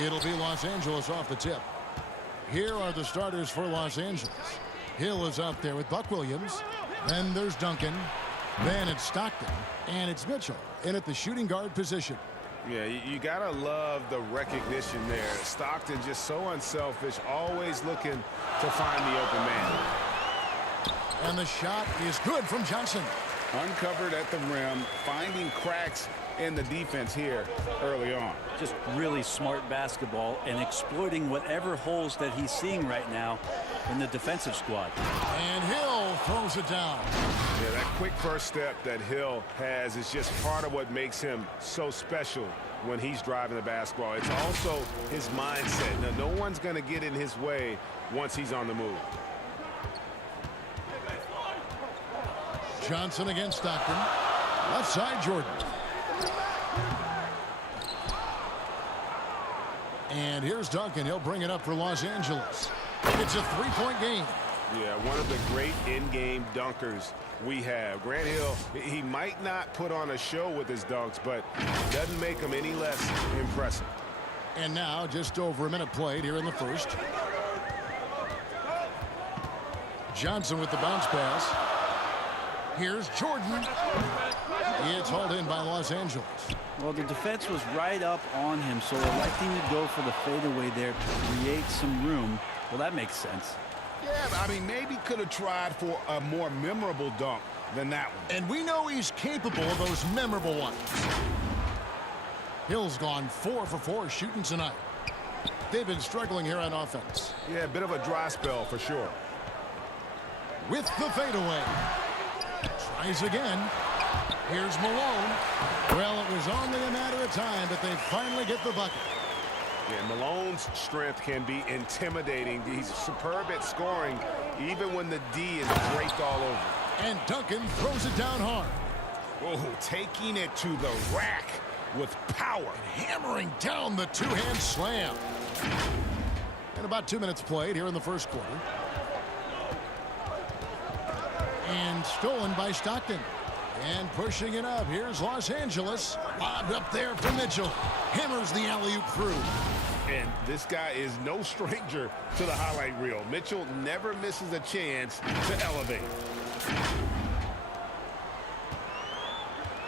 It'll be Los Angeles off the tip. Here are the starters for Los Angeles. Hill is out there with Buck Williams. Then there's Duncan. Then it's Stockton. And it's Mitchell in at the shooting guard position. Yeah, you got to love the recognition there. Stockton just so unselfish, always looking to find the open man. And the shot is good from Johnson. Uncovered at the rim, finding cracks in the defense here early on. Just really smart basketball and exploiting whatever holes that he's seeing right now in the defensive squad. And Hill throws it down. Yeah, that quick first step that Hill has is just part of what makes him so special when he's driving the basketball. It's also his mindset. Now, no one's going to get in his way once he's on the move. Johnson against Stockton. Left side, Jordan. And here's Duncan. He'll bring it up for Los Angeles. It's a three-point game. Yeah, one of the great in-game dunkers we have. Grant Hill, he might not put on a show with his dunks, but doesn't make them any less impressive. And now just over a minute played here in the first. Johnson with the bounce pass. Here's Jordan. It's hauled in by Los Angeles. Well, the defense was right up on him, so electing to go for the fadeaway there to create some room. Well, that makes sense. Yeah, I mean, maybe could have tried for a more memorable dunk than that one. And we know he's capable of those memorable ones. Hill's gone 4 for 4 shooting tonight. They've been struggling here on offense. Yeah, a bit of a dry spell for sure. With the fadeaway. Tries again. Here's Malone. Well, it was only a matter of time, but they finally get the bucket. Yeah, Malone's strength can be intimidating. He's superb at scoring, even when the D is draped all over. And Duncan throws it down hard. Oh, taking it to the rack with power. And hammering down the two-hand slam. And about 2 minutes played here in the first quarter. And stolen by Stockton. And pushing it up. Here's Los Angeles. Lobbed up there for Mitchell. Hammers the alley-oop through. And this guy is no stranger to the highlight reel. Mitchell never misses a chance to elevate.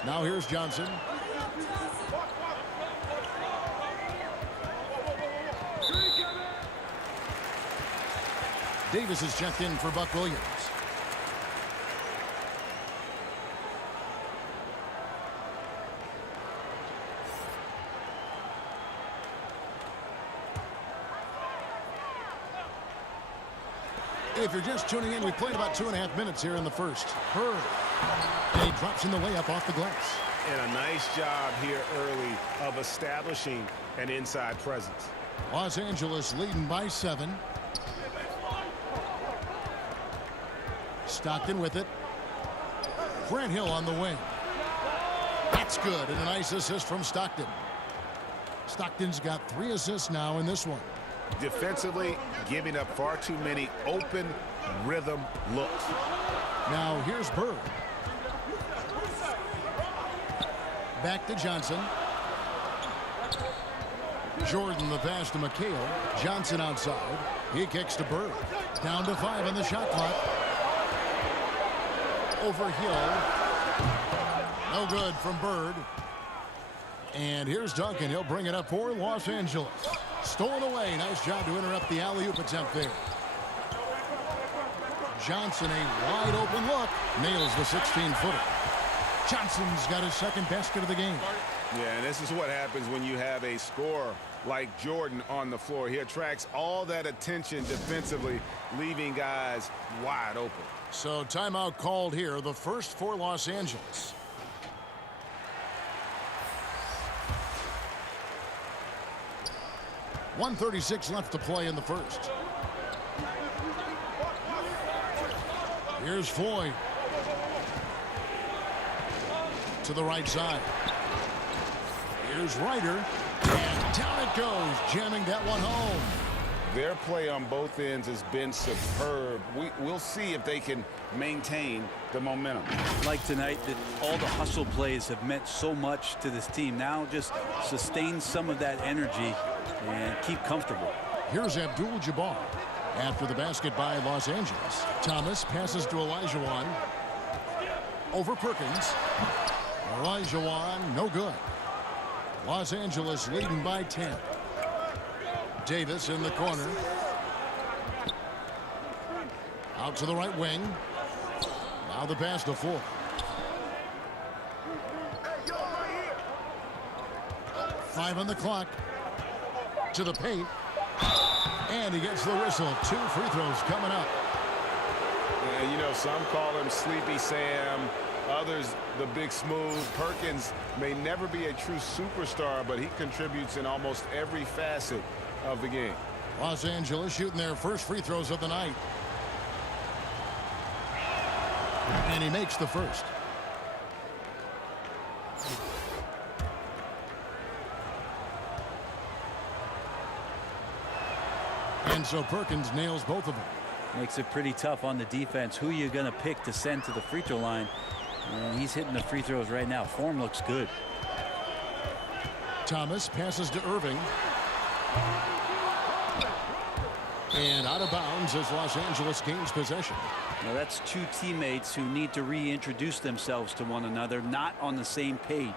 Now here's Johnson. Davis is checked in for Buck Williams. If you're just tuning in, we played about 2.5 minutes here in the first. Hurd. And he drops in the layup off the glass. And a nice job here early of establishing an inside presence. Los Angeles leading by 7. Stockton with it. Grant Hill on the wing. That's good, and a nice assist from Stockton. Stockton's got 3 assists now in this one. Defensively, giving up far too many open rhythm looks. Now here's Bird. Back to Johnson. Jordan the pass to McHale. Johnson outside. He kicks to Bird. Down to 5 on the shot clock. Over Hill. No good from Bird. And here's Duncan. He'll bring it up for Los Angeles. Stolen away. Nice job to interrupt the alley-oop attempt there. Johnson, a wide open look. Nails the 16-footer. Johnson's got his second basket of the game. Yeah, and this is what happens when you have a scorer like Jordan on the floor. He attracts all that attention defensively, leaving guys wide open. So timeout called here, the first for Los Angeles. .136 left to play in the first. Here's Floyd. To the right side. Here's Ryder. And down it goes, jamming that one home. Their play on both ends has been superb. We'll see if they can maintain the momentum. Like tonight, that all the hustle plays have meant so much to this team. Now just sustain some of that energy and keep comfortable. Here's Abdul-Jabbar. After the basket by Los Angeles. Thomas passes to Olajuwon. Over Perkins. Olajuwon, no good. Los Angeles leading by 10. Davis in the corner. Out to the right wing. Now the pass to Ford. Five on the clock. To the paint. And he gets the whistle. 2 free throws coming up. And, you know, some call him Sleepy Sam. Others, the Big Smooth. Perkins may never be a true superstar, but he contributes in almost every facet of the game. Los Angeles shooting their first free throws of the night. And he makes the first. And so Perkins nails both of them. Makes it pretty tough on the defense. Who you're going to pick to send to the free throw line. And he's hitting the free throws right now. Form looks good. Thomas passes to Irving. And out of bounds as Los Angeles gains possession. Now that's two teammates who need to reintroduce themselves to one another, not on the same page.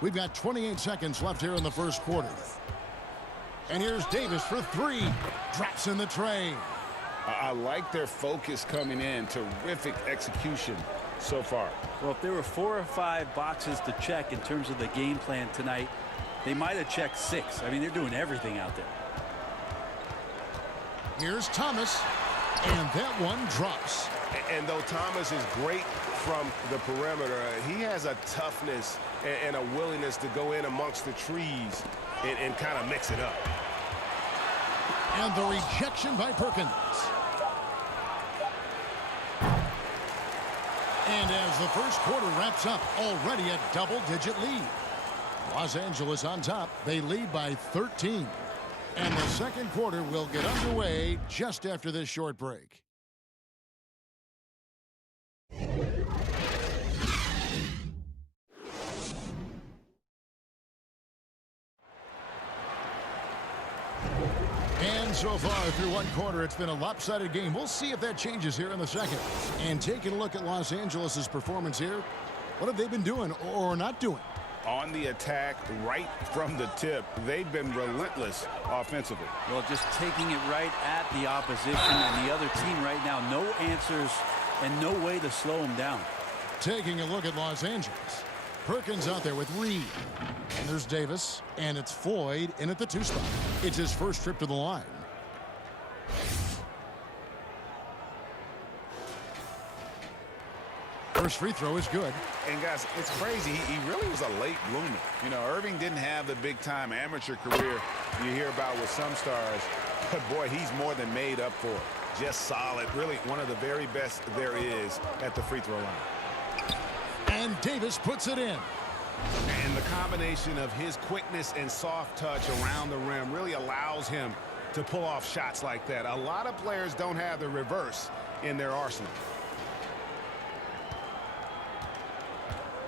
We've got 28 seconds left here in the first quarter. And here's Davis for 3. Drops in the tray. I like their focus coming in. Terrific execution so far. Well, if there were 4 or 5 boxes to check in terms of the game plan tonight, they might have checked 6. I mean, they're doing everything out there. Here's Thomas. And that one drops. And though Thomas is great from the perimeter, he has a toughness and a willingness to go in amongst the trees and kind of mix it up. And the rejection by Perkins. And as the first quarter wraps up, already a double-digit lead. Los Angeles on top. They lead by 13. And the second quarter will get underway just after this short break. And so far through one quarter, it's been a lopsided game. We'll see if that changes here in the second. And taking a look at Los Angeles' performance here, what have they been doing or not doing? On the attack, right from the tip, they've been relentless offensively. Well, just taking it right at the opposition and the other team right now. No answers and no way to slow them down. Taking a look at Los Angeles. Perkins out there with Reed. And there's Davis. And it's Floyd in at the 2 spot. It's his first trip to the line. First free throw is good. And guys, it's crazy. He really was a late bloomer. You know, Irving didn't have the big-time amateur career you hear about with some stars. But boy, he's more than made up for it. Just solid. Really one of the very best there is at the free throw line. And Davis puts it in. And the combination of his quickness and soft touch around the rim really allows him to pull off shots like that. A lot of players don't have the reverse in their arsenal.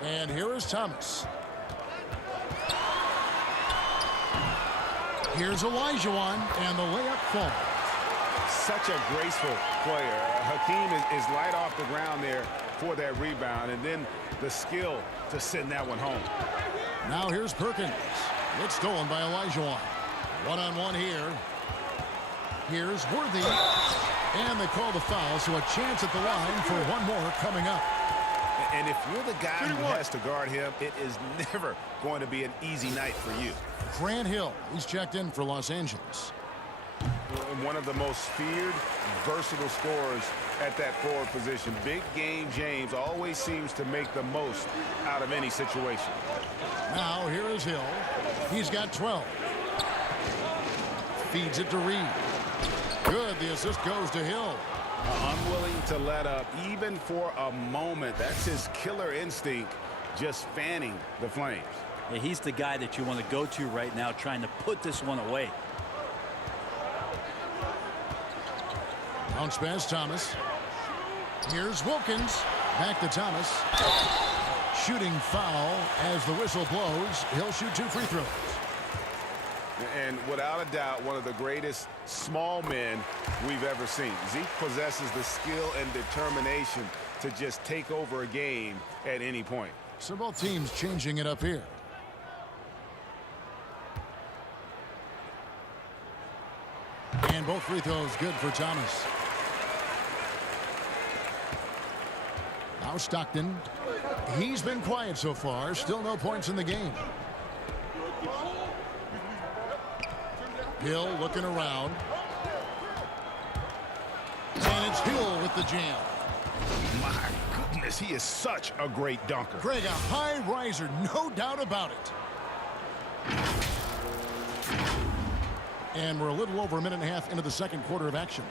And here is Thomas. Here's Olajuwon, and the layup falls. Such a graceful player. Hakeem is light off the ground there for that rebound, and then the skill to send that one home. Now here's Perkins. It's stolen by Olajuwon. One-on-one here. Here's Worthy. And they call the foul, so a chance at the line for one more coming up. And if you're the guy who has to guard him, it is never going to be an easy night for you. Grant Hill, he's checked in for Los Angeles. One of the most feared, versatile scorers at that forward position. Big game James always seems to make the most out of any situation. Now here is Hill. He's got 12. Feeds it to Reed. Good, the assist goes to Hill. Unwilling to let up even for a moment. That's his killer instinct, just fanning the flames. Yeah, he's the guy that you want to go to right now, trying to put this one away. Bounce pass Thomas. Here's Wilkins. Back to Thomas. shooting foul as the whistle blows. He'll shoot 2 free throws. And without a doubt, one of the greatest small men we've ever seen. Zeke possesses the skill and determination to just take over a game at any point. So both teams changing it up here. And both free throws good for Thomas. Now Stockton. He's been quiet so far. Still no points in the game. Hill looking around. And it's Hill with the jam. My goodness, he is such a great dunker. Greg, a high riser, no doubt about it. And we're a little over a minute and a half into the second quarter of action.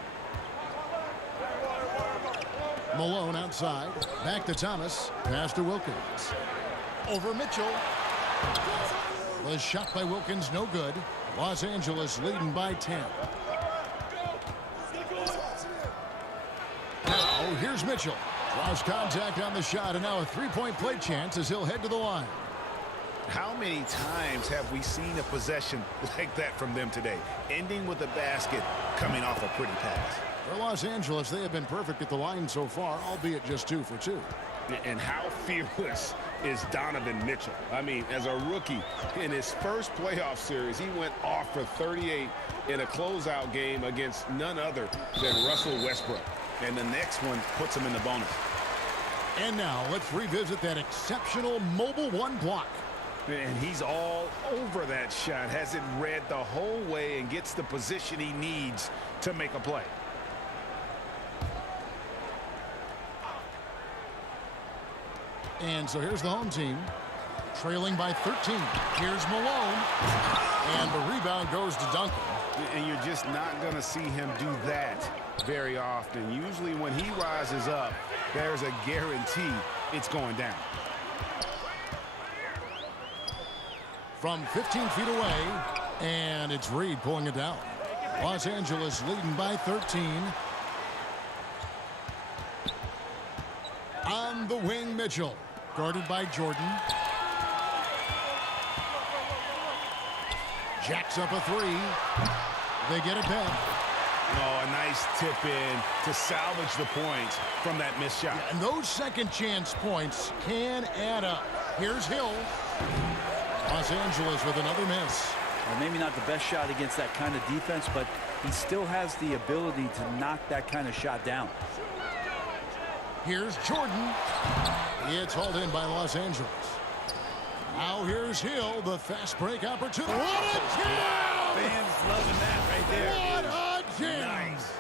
Malone outside. Back to Thomas. Pass to Wilkins. Over Mitchell. The shot by Wilkins, no good. Los Angeles leading by 10. Now, here's Mitchell. Draws contact on the shot, and now a three-point play chance as he'll head to the line. How many times have we seen a possession like that from them today? Ending with a basket, coming off a pretty pass. For Los Angeles, they have been perfect at the line so far, albeit just 2 for 2. And how fearless is Donovan Mitchell? I mean, as a rookie, in his first playoff series, he went off for 38 in a closeout game against none other than Russell Westbrook. And the next one puts him in the bonus. And now let's revisit that exceptional mobile 1 block. And he's all over that shot, has it read the whole way and gets the position he needs to make a play. And so here's the home team, trailing by 13. Here's Malone, and the rebound goes to Duncan. And you're just not going to see him do that very often. Usually when he rises up, there's a guarantee it's going down. From 15 feet away, and it's Reed pulling it down. Los Angeles leading by 13. On the wing, Mitchell, guarded by Jordan. Jacks up a 3. They get it back. Oh, a nice tip in to salvage the points from that missed shot. And those second chance points can add up. Here's Hill. Los Angeles with another miss. Well, maybe not the best shot against that kind of defense, but he still has the ability to knock that kind of shot down. Here's Jordan. It's hauled in by Los Angeles. Now here's Hill, the fast break opportunity. What a jam! Fans loving that right there. What a jam! Nice.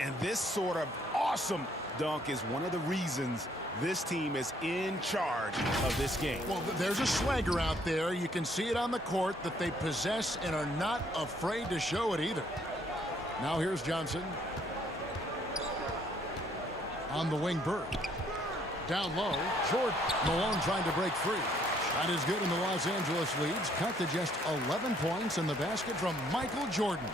And this sort of awesome dunk is one of the reasons this team is in charge of this game. Well, there's a swagger out there. You can see it on the court that they possess and are not afraid to show it either. Now here's Johnson. On the wing, Bird. Down low, Jordan. Malone trying to break free. Shot is good, and the Los Angeles leads. Cut to just 11 points in the basket from Michael Jordan.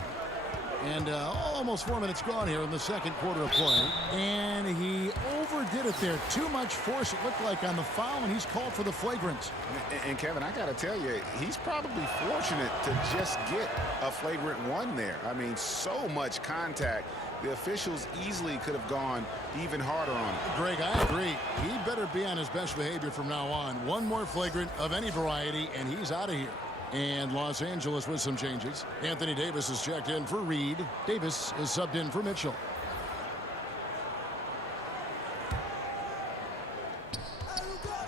And almost 4 minutes gone here in the second quarter of play. And he overdid it there. Too much force, it looked like, on the foul, and he's called for the flagrant. And Kevin, I got to tell you, he's probably fortunate to just get a flagrant 1 there. I mean, so much contact. The officials easily could have gone even harder on him. Greg, I agree. He better be on his best behavior from now on. One more flagrant of any variety, and he's out of here. And Los Angeles with some changes. Anthony Davis is checked in for Reed. Davis is subbed in for Mitchell.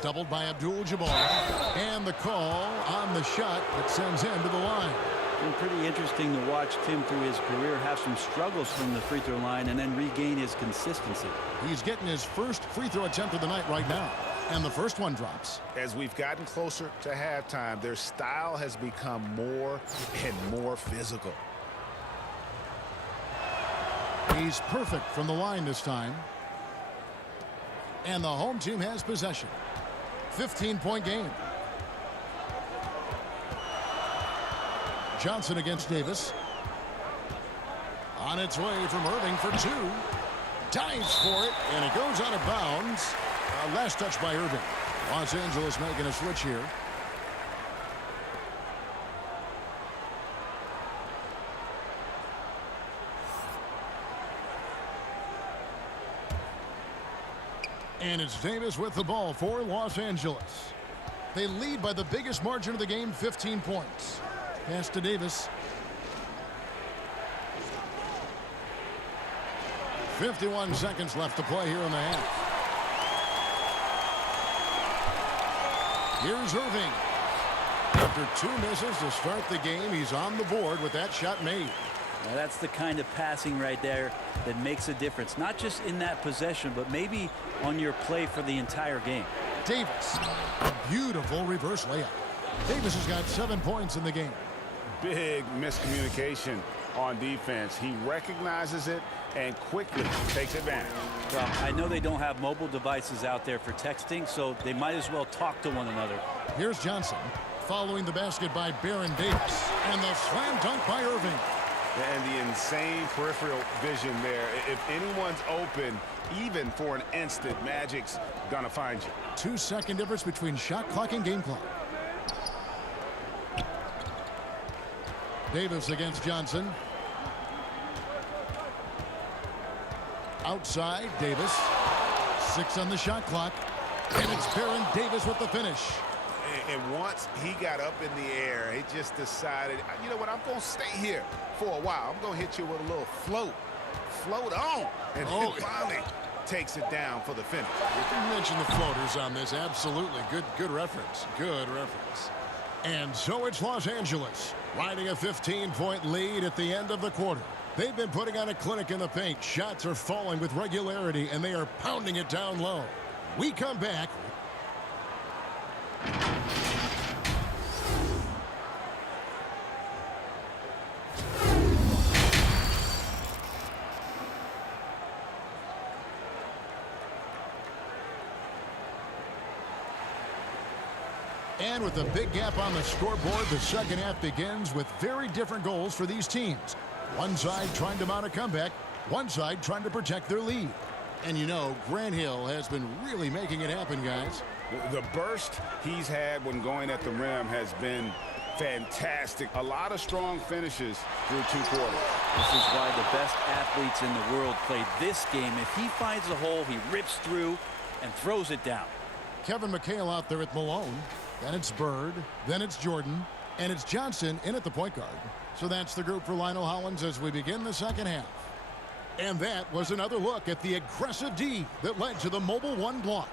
Doubled by Abdul-Jabbar. And the call on the shot that sends him to the line. Been pretty interesting to watch Tim through his career have some struggles from the free throw line and then regain his consistency. He's getting his first free throw attempt of the night right now. And the first one drops. As we've gotten closer to halftime, their style has become more and more physical. He's perfect from the line this time. And the home team has possession. 15-point game. Johnson against Davis. On its way from Irving for 2. Dives for it, and it goes out of bounds. Last touch by Irving. Los Angeles making a switch here. And it's Davis with the ball for Los Angeles. They lead by the biggest margin of the game, 15 points. Pass to Davis. 51 seconds left to play here in the half. Here's Irving. After 2 misses to start the game, he's on the board with that shot made. Now that's the kind of passing right there that makes a difference, not just in that possession, but maybe on your play for the entire game. Davis, a beautiful reverse layup. Davis has got 7 points in the game. Big miscommunication on defense. He recognizes it and quickly takes advantage. Well, I know they don't have mobile devices out there for texting, so they might as well talk to one another. Here's Johnson following the basket by Baron Davis, and the slam dunk by Irving. And the insane peripheral vision there. If anyone's open, even for an instant, Magic's gonna find you. 2-second difference between shot clock and game clock. Davis against Johnson. Outside, Davis. 6 on the shot clock. And it's Baron Davis with the finish. And once he got up in the air, he just decided, you know what, I'm going to stay here for a while. I'm going to hit you with a little float. Float on. And he finally takes it down for the finish. You mentioned the floaters on this. Absolutely. Good reference. Good reference. And so it's Los Angeles riding a 15-point lead at the end of the quarter. They've been putting on a clinic in the paint. Shots are falling with regularity, and they are pounding it down low. We come back. And with a big gap on the scoreboard, the second half begins with very different goals for these teams. One side trying to mount a comeback, one side trying to protect their lead. And you know, Grant Hill has been really making it happen, guys. The burst he's had when going at the rim has been fantastic. A lot of strong finishes through 2 quarters. This is why the best athletes in the world play this game. If he finds a hole, he rips through and throws it down. Kevin McHale out there at Malone. Then it's Bird. Then it's Jordan. And it's Johnson in at the point guard. So that's the group for Lionel Hollins as we begin the second half. And that was another look at the aggressive D that led to the mobile 1 block.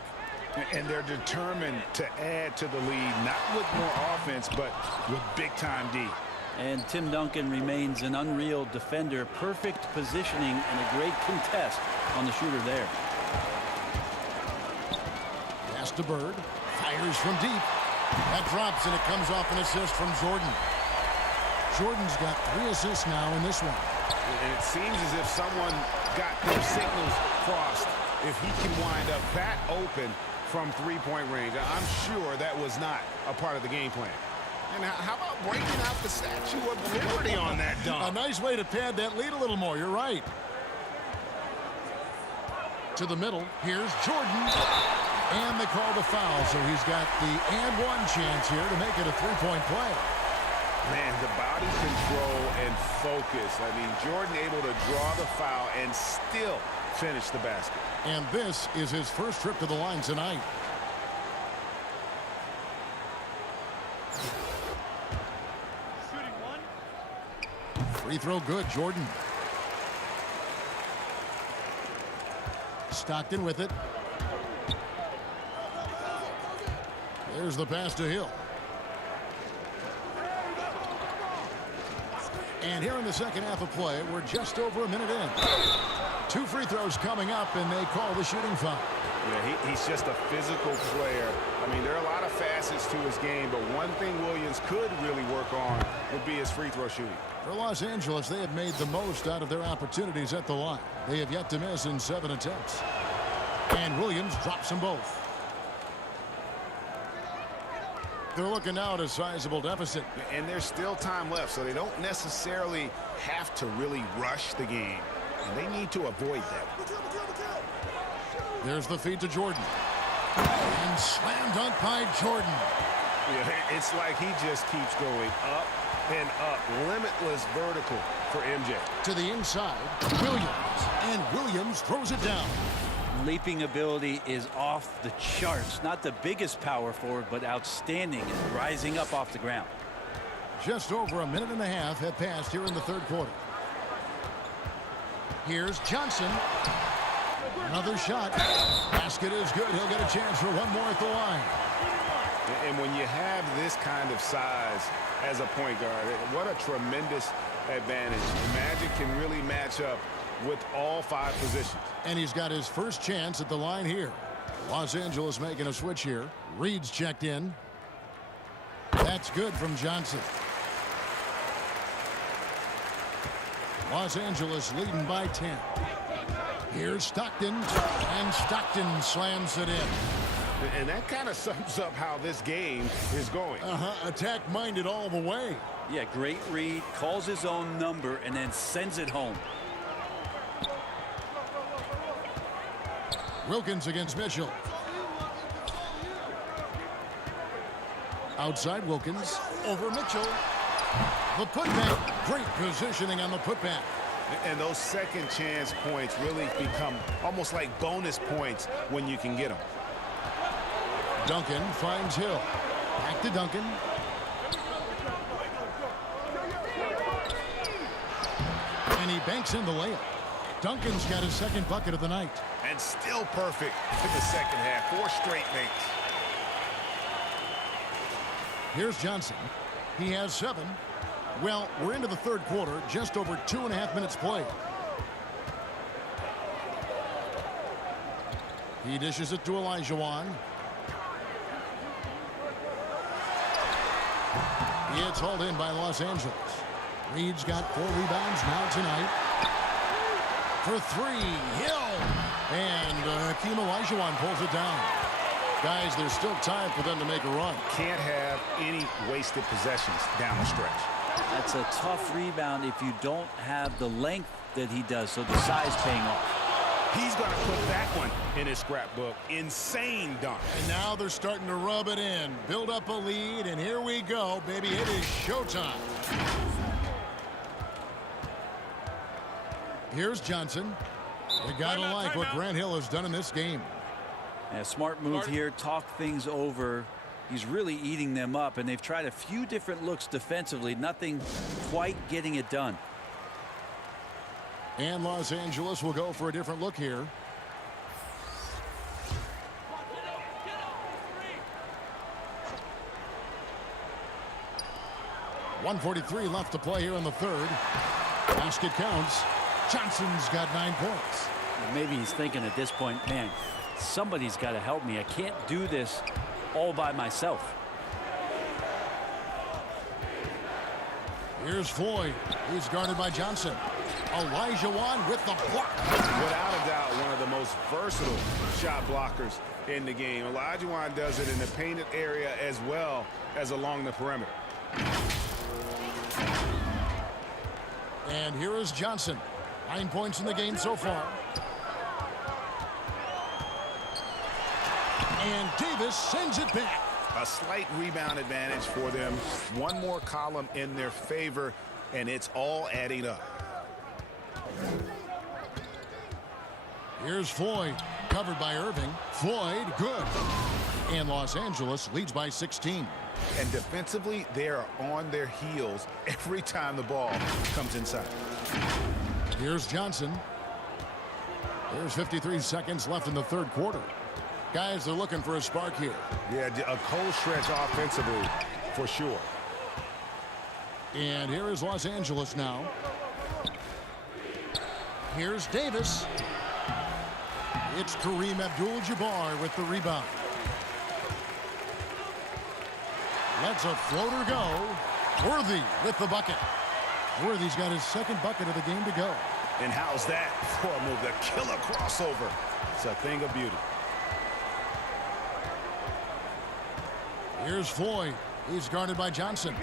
And they're determined to add to the lead, not with more offense, but with big-time D. And Tim Duncan remains an unreal defender. Perfect positioning and a great contest on the shooter there. Pass to Bird. Fires from deep. That drops, and it comes off an assist from Jordan. Jordan's got 3 assists now in this one. And it seems as if someone got their signals crossed. If he can wind up that open from 3-point range, I'm sure that was not a part of the game plan. And how about breaking out the Statue of Liberty on that dunk? A nice way to pad that lead a little more. You're right. To the middle. Here's Jordan. And they call the foul, so he's got the and 1 chance here to make it a 3-point play. Man, the body control and focus. I mean, Jordan able to draw the foul and still finish the basket. And this is his first trip to the line tonight. Shooting 1. Free throw good, Jordan. Stockton with it. There's the pass to Hill. And here in the second half of play, we're just over a minute in. 2 free throws coming up, and they call the shooting foul. Yeah, he's just a physical player. I mean, there are a lot of facets to his game, but one thing Williams could really work on would be his free throw shooting. For Los Angeles, they have made the most out of their opportunities at the line. They have yet to miss in 7 attempts. And Williams drops them both. They're looking now at a sizable deficit. And there's still time left, so they don't necessarily have to really rush the game. And they need to avoid that. There's the feed to Jordan. And slam dunk by Jordan. Yeah, it's like he just keeps going up and up. Limitless vertical for MJ. To the inside, Williams. And Williams throws it down. Leaping ability is off the charts. Not the biggest power forward, but outstanding and rising up off the ground. Just over a minute and a half have passed here in the third quarter. Here's Johnson. Another shot. Basket is good. He'll get a chance for one more at the line. And when you have this kind of size as a point guard, what a tremendous advantage. Magic can really match up with all 5 positions. And he's got his first chance at the line here. Los Angeles making a switch here. Reed's checked in. That's good from Johnson. Los Angeles leading by 10. Here's Stockton. And Stockton slams it in. And that kind of sums up how this game is going. Attack-minded all the way. Yeah, great read, calls his own number, and then sends it home. Wilkins against Mitchell. Outside Wilkins. Over Mitchell. The putback. Great positioning on the putback. And those second chance points really become almost like bonus points when you can get them. Duncan finds Hill. Back to Duncan. And he banks in the layup. Duncan's got his second bucket of the night. And still perfect in the second half. 4 straight makes. Here's Johnson. He has 7. Well, we're into the third quarter. Just over 2.5 minutes played. He dishes it to Olajuwon. It's hauled in by Los Angeles. Reed's got 4 rebounds now tonight. For 3, Hill. And Hakeem Olajuwon pulls it down. Guys, there's still time for them to make a run. Can't have any wasted possessions down the stretch. That's a tough rebound if you don't have the length that he does, so the size paying off. He's going to put that one in his scrapbook. Insane dunk. And now they're starting to rub it in. Build up a lead, and here we go, baby. It is showtime. Here's Johnson. You gotta like what Grant Hill has done in this game. Yeah, smart move here. Talk things over. He's really eating them up, and they've tried a few different looks defensively. Nothing quite getting it done. And Los Angeles will go for a different look here. .143 left to play here in the third. Basket counts. Johnson's got 9 points. Maybe he's thinking at this point, man, somebody's got to help me. I can't do this all by myself. Here's Floyd. He's guarded by Johnson. Olajuwon with the block. Without a doubt, one of the most versatile shot blockers in the game. Olajuwon does it in the painted area as well as along the perimeter. And here is Johnson. 9 points in the game so far. And Davis sends it back. A slight rebound advantage for them. One more column in their favor, and it's all adding up. Here's Floyd, covered by Irving. Floyd, good. And Los Angeles leads by 16. And defensively, they are on their heels every time the ball comes inside. Here's Johnson. There's 53 seconds left in the third quarter. Guys, they're looking for a spark here. Yeah, a cold stretch offensively, for sure. And here is Los Angeles now. Here's Davis. It's Kareem Abdul-Jabbar with the rebound. Lets a floater go. Worthy with the bucket. Worthy's got his second bucket of the game to go. And how's that for a move? The killer crossover. It's a thing of beauty. Here's Floyd. He's guarded by Johnson.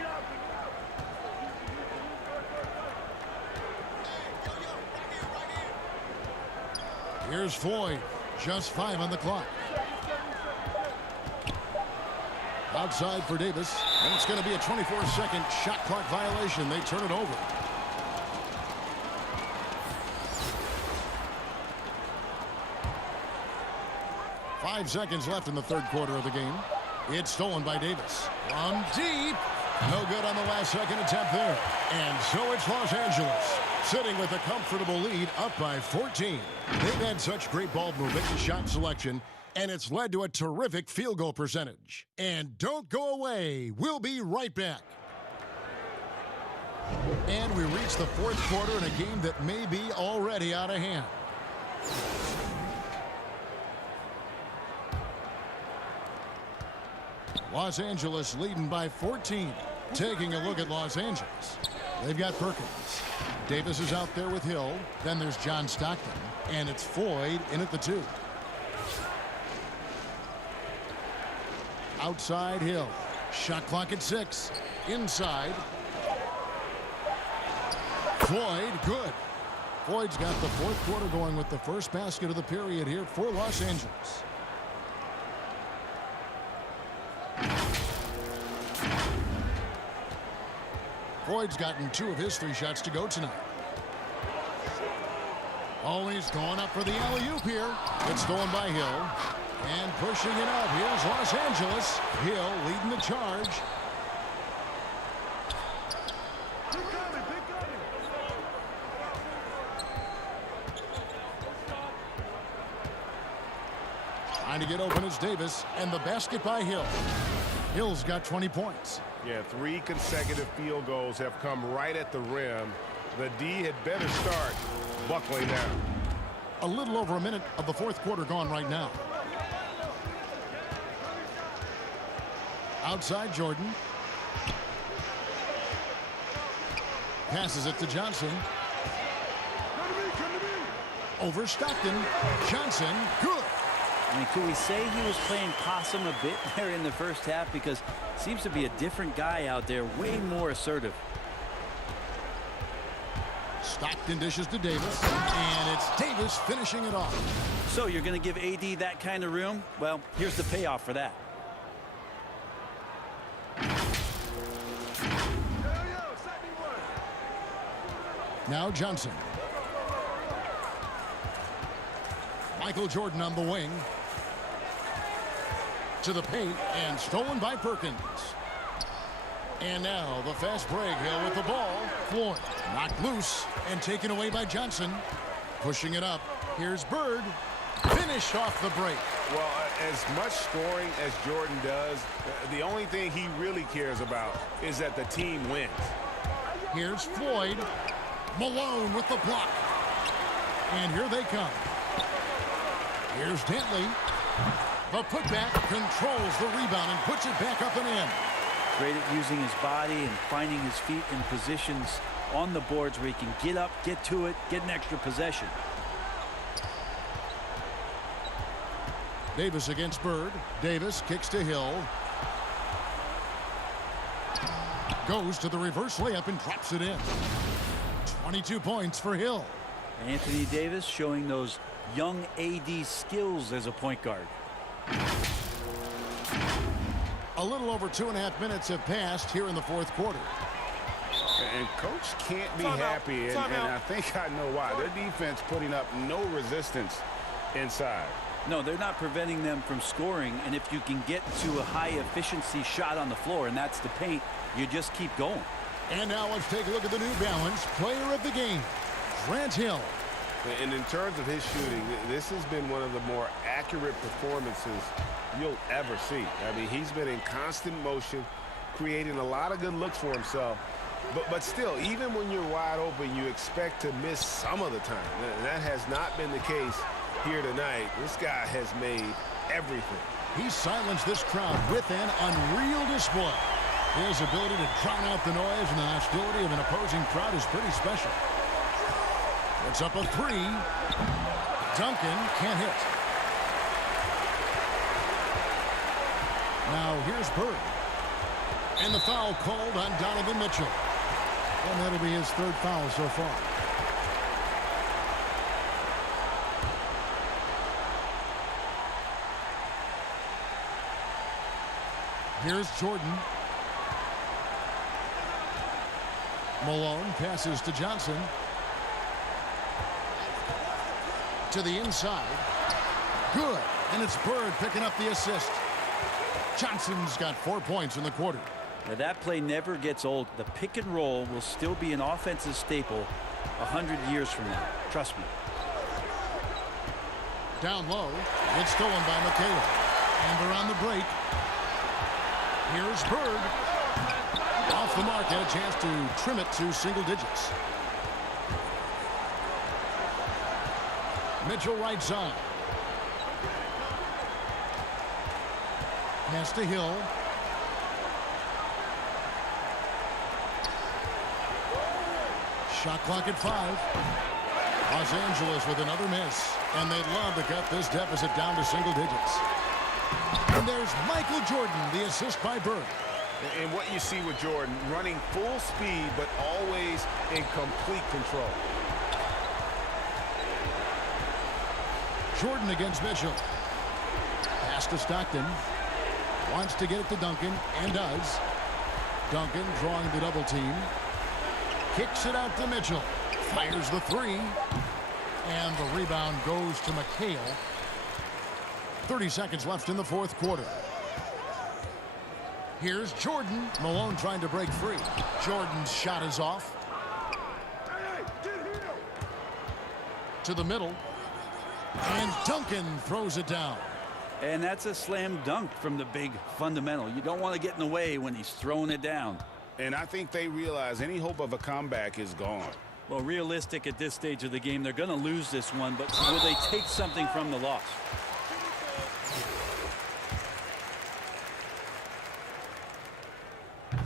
Here's Floyd. Just 5 on the clock. Outside for Davis. And it's going to be a 24-second shot clock violation. They turn it over. Five seconds left in the third quarter of the game. It's stolen by Davis. From deep. No good on the last second attempt there. And so it's Los Angeles sitting with a comfortable lead, up by 14. They've had such great ball movement and shot selection, and it's led to a terrific field goal percentage. And don't go away. We'll be right back. And we reach the fourth quarter in a game that may be already out of hand. Los Angeles leading by 14. Taking a look at Los Angeles. They've got Perkins. Davis is out there with Hill. Then there's John Stockton. And it's Floyd in at the 2. Outside Hill. Shot clock at 6. Inside. Floyd, good. Floyd's got the fourth quarter going with the first basket of the period here for Los Angeles. Floyd's gotten 2 of his 3 shots to go tonight. Oh, he's going up for the alley-oop here. It's stolen by Hill. And pushing it up. Here's Los Angeles. Hill leading the charge. Trying to get open is Davis. And the basket by Hill. Hill's got 20 points. Yeah, 3 consecutive field goals have come right at the rim. The D had better start buckling down. A little over a minute of the fourth quarter gone right now. Outside Jordan. Passes it to Johnson. Over Stockton. Johnson, good. I mean, could we say he was playing possum a bit there in the first half? Because it seems to be a different guy out there, way more assertive. Stockton dishes to Davis, and it's Davis finishing it off. So you're going to give AD that kind of room? Well, here's the payoff for that. Now Johnson. Michael Jordan on the wing. To the paint, and stolen by Perkins. And now the fast break. Hill with the ball. Floyd knocked loose and taken away by Johnson. Pushing it up. Here's Bird. Finished off the break. Well, as much scoring as Jordan does, the only thing he really cares about is that the team wins. Here's Floyd. Malone with the block. And here they come. Here's Dentley. The putback controls the rebound and puts it back up and in. Great at using his body and finding his feet in positions on the boards where he can get up, get to it, get an extra possession. Davis against Bird. Davis kicks to Hill. Goes to the reverse layup and drops it in. 22 points for Hill. Anthony Davis showing those young AD skills as a point guard. A little over 2.5 minutes have passed here in the fourth quarter. And coach can't be happy, and I think I know why. Their defense putting up no resistance inside. No, they're not preventing them from scoring, and if you can get to a high-efficiency shot on the floor, and that's the paint, you just keep going. And now let's take a look at the New Balance player of the game, Grant Hill. And in terms of his shooting, this has been one of the more accurate performances you'll ever see. I mean, he's been in constant motion, creating a lot of good looks for himself. But still, even when you're wide open, you expect to miss some of the time. And that has not been the case here tonight. This guy has made everything. He silenced this crowd with an unreal display. His ability to drown out the noise and the hostility of an opposing crowd is pretty special. It's up a 3. Duncan can't hit. Now here's Bird. And the foul called on Donovan Mitchell. And that'll be his 3rd foul so far. Here's Jordan. Malone passes to Johnson. To the inside. Good. And it's Bird picking up the assist. Johnson's got 4 points in the quarter. Now that play never gets old. The pick and roll will still be an offensive staple 100 years from now. Trust me. Down low. It's stolen by McHale. And they're on the break. Here's Bird. Off the mark, and a chance to trim it to single digits. Mitchell right side. Pass to Hill. Shot clock at 5. Los Angeles with another miss. And they'd love to cut this deficit down to single digits. And there's Michael Jordan, the assist by Bird. And what you see with Jordan, running full speed, but always in complete control. Jordan against Mitchell. Pass to Stockton. Wants to get it to Duncan, and does. Duncan drawing the double team. Kicks it out to Mitchell. Fires the three. And the rebound goes to McHale. 30 seconds left in the fourth quarter. Here's Jordan. Malone trying to break free. Jordan's shot is off. To the middle. And Duncan throws it down. And that's a slam dunk from the big fundamental. You don't want to get in the way when he's throwing it down. And I think they realize any hope of a comeback is gone. Well, realistic at this stage of the game, they're going to lose this one, but will they take something from the loss?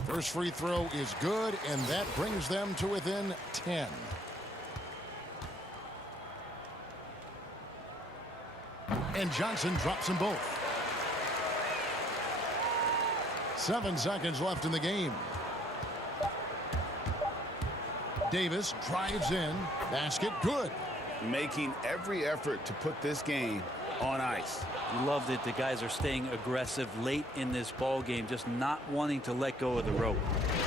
First free throw is good, and that brings them to within 10. And Johnson drops them both. 7 seconds left in the game. Davis drives in. Basket good. Making every effort to put this game on ice. Loved it. The guys are staying aggressive late in this ball game, just not wanting to let go of the rope.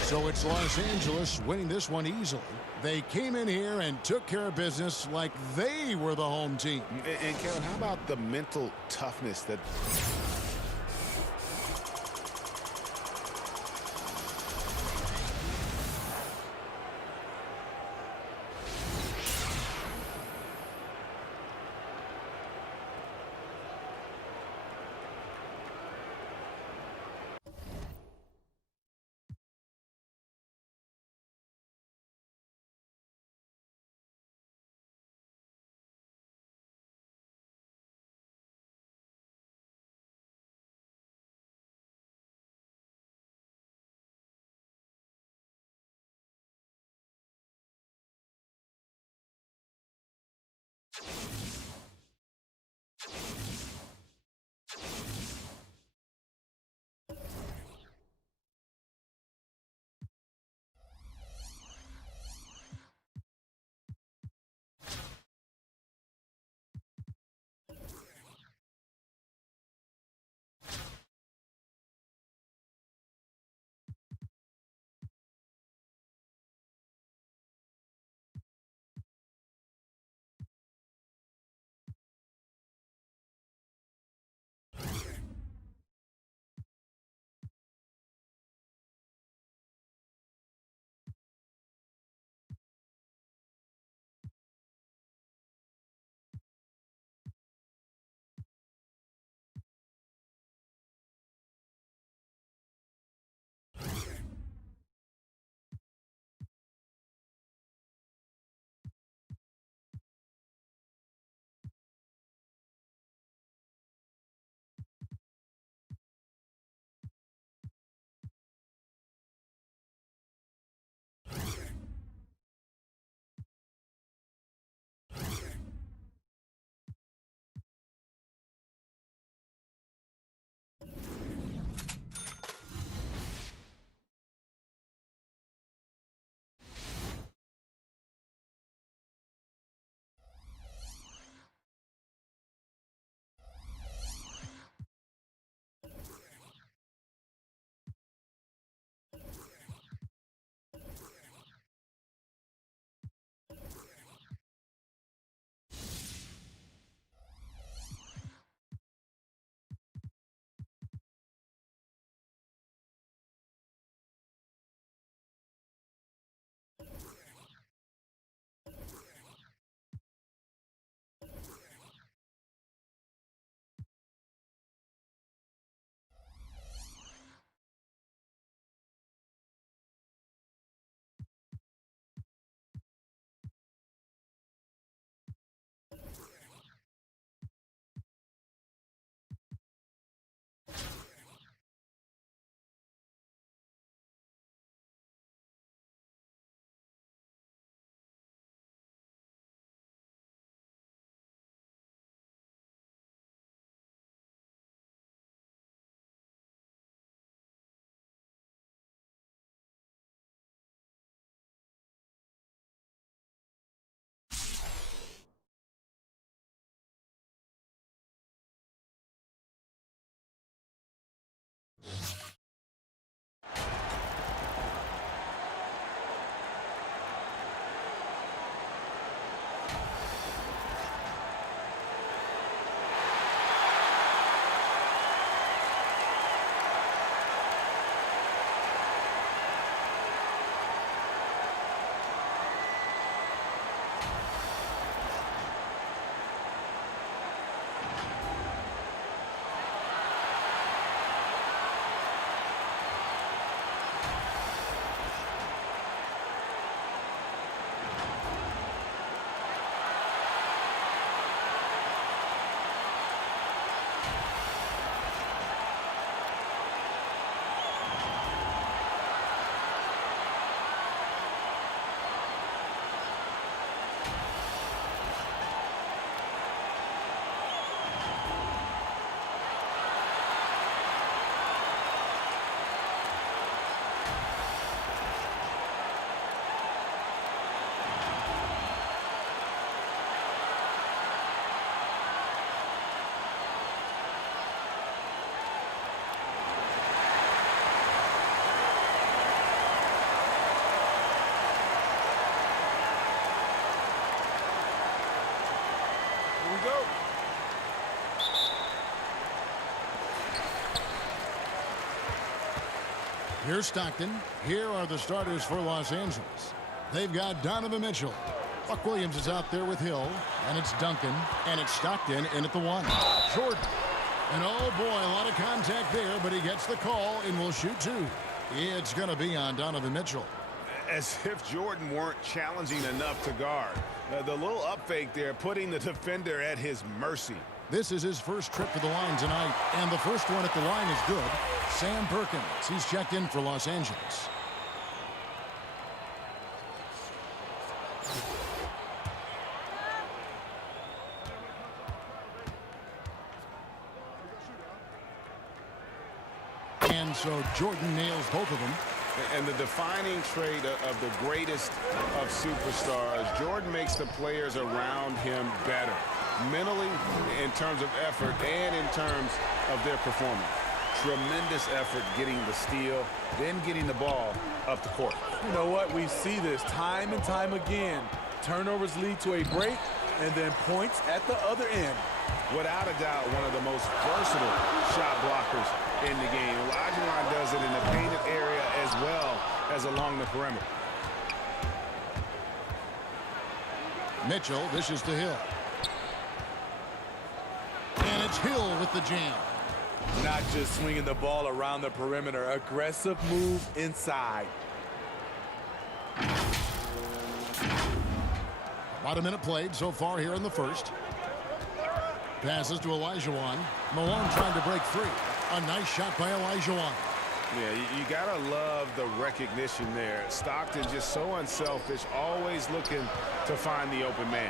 So it's Los Angeles winning this one easily. They came in here and took care of business like they were the home team. And Kevin, how about the mental toughness that go. Here's Stockton. Here are the starters for Los Angeles. They've got Donovan Mitchell. Buck Williams is out there with Hill. And it's Duncan. And it's Stockton in at the 1. Jordan. And oh boy, a lot of contact there, but he gets the call and will shoot 2. It's going to be on Donovan Mitchell. As if Jordan weren't challenging enough to guard. The little up fake there, putting the defender at his mercy. This is his first trip to the line tonight, and the first one at the line is good. Sam Perkins, he's checked in for Los Angeles. And so Jordan nails both of them. And the defining trait of the greatest of superstars, Jordan makes the players around him better. Mentally, in terms of effort, and in terms of their performance. Tremendous effort getting the steal, then getting the ball up the court. You know what? We see this time and time again. Turnovers lead to a break, and then points at the other end. Without a doubt, one of the most versatile shot blockers in the game. Olajuwon does it in the painted area as well as along the perimeter. Mitchell dishes to Hill. And it's Hill with the jam. Not just swinging the ball around the perimeter. Aggressive move inside. About a minute played so far here in the first. Passes to Olajuwon. Malone trying to break free. A nice shot by Olajuwon. Yeah, you gotta love the recognition there. Stockton just so unselfish, always looking to find the open man.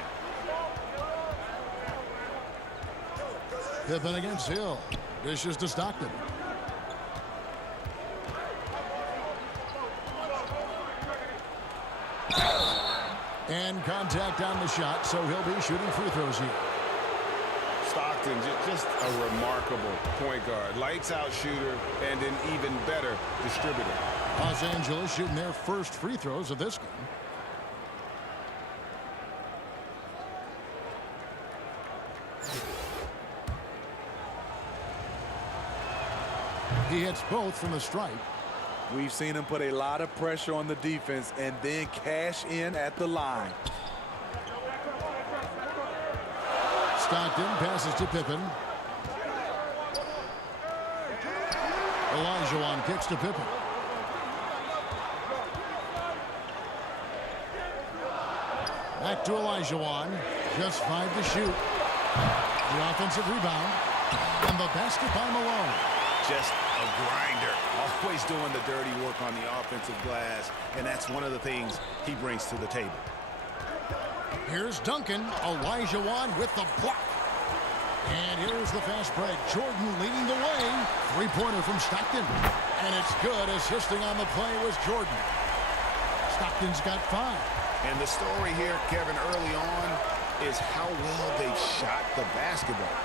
Pippen against Hill. Dishes to Stockton. And contact on the shot, so he'll be shooting free throws here. Stockton, just a remarkable point guard. Lights out shooter and an even better distributor. Los Angeles shooting their first free throws of this game. He hits both from the stripe. We've seen him put a lot of pressure on the defense and then cash in at the line. Stockton passes to Pippen. Olajuwon kicks to Pippen. Back to Olajuwon. Just 5 to shoot. The offensive rebound. And the basket by Malone. Just a grinder. Always doing the dirty work on the offensive glass. And that's one of the things he brings to the table. Here's Duncan. Olajuwon with the block. And here's the fast break. Jordan leading the way. Three-pointer from Stockton. And it's good. Assisting on the play was Jordan. Stockton's got 5. And the story here, Kevin, early on is how well they shot the basketball.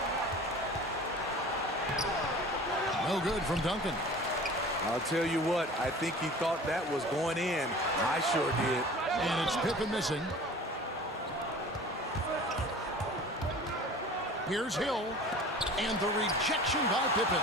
No good from Duncan. I'll tell you what, I think he thought that was going in. I sure did. And it's Pippen missing. Here's Hill. And the rejection by Pippen.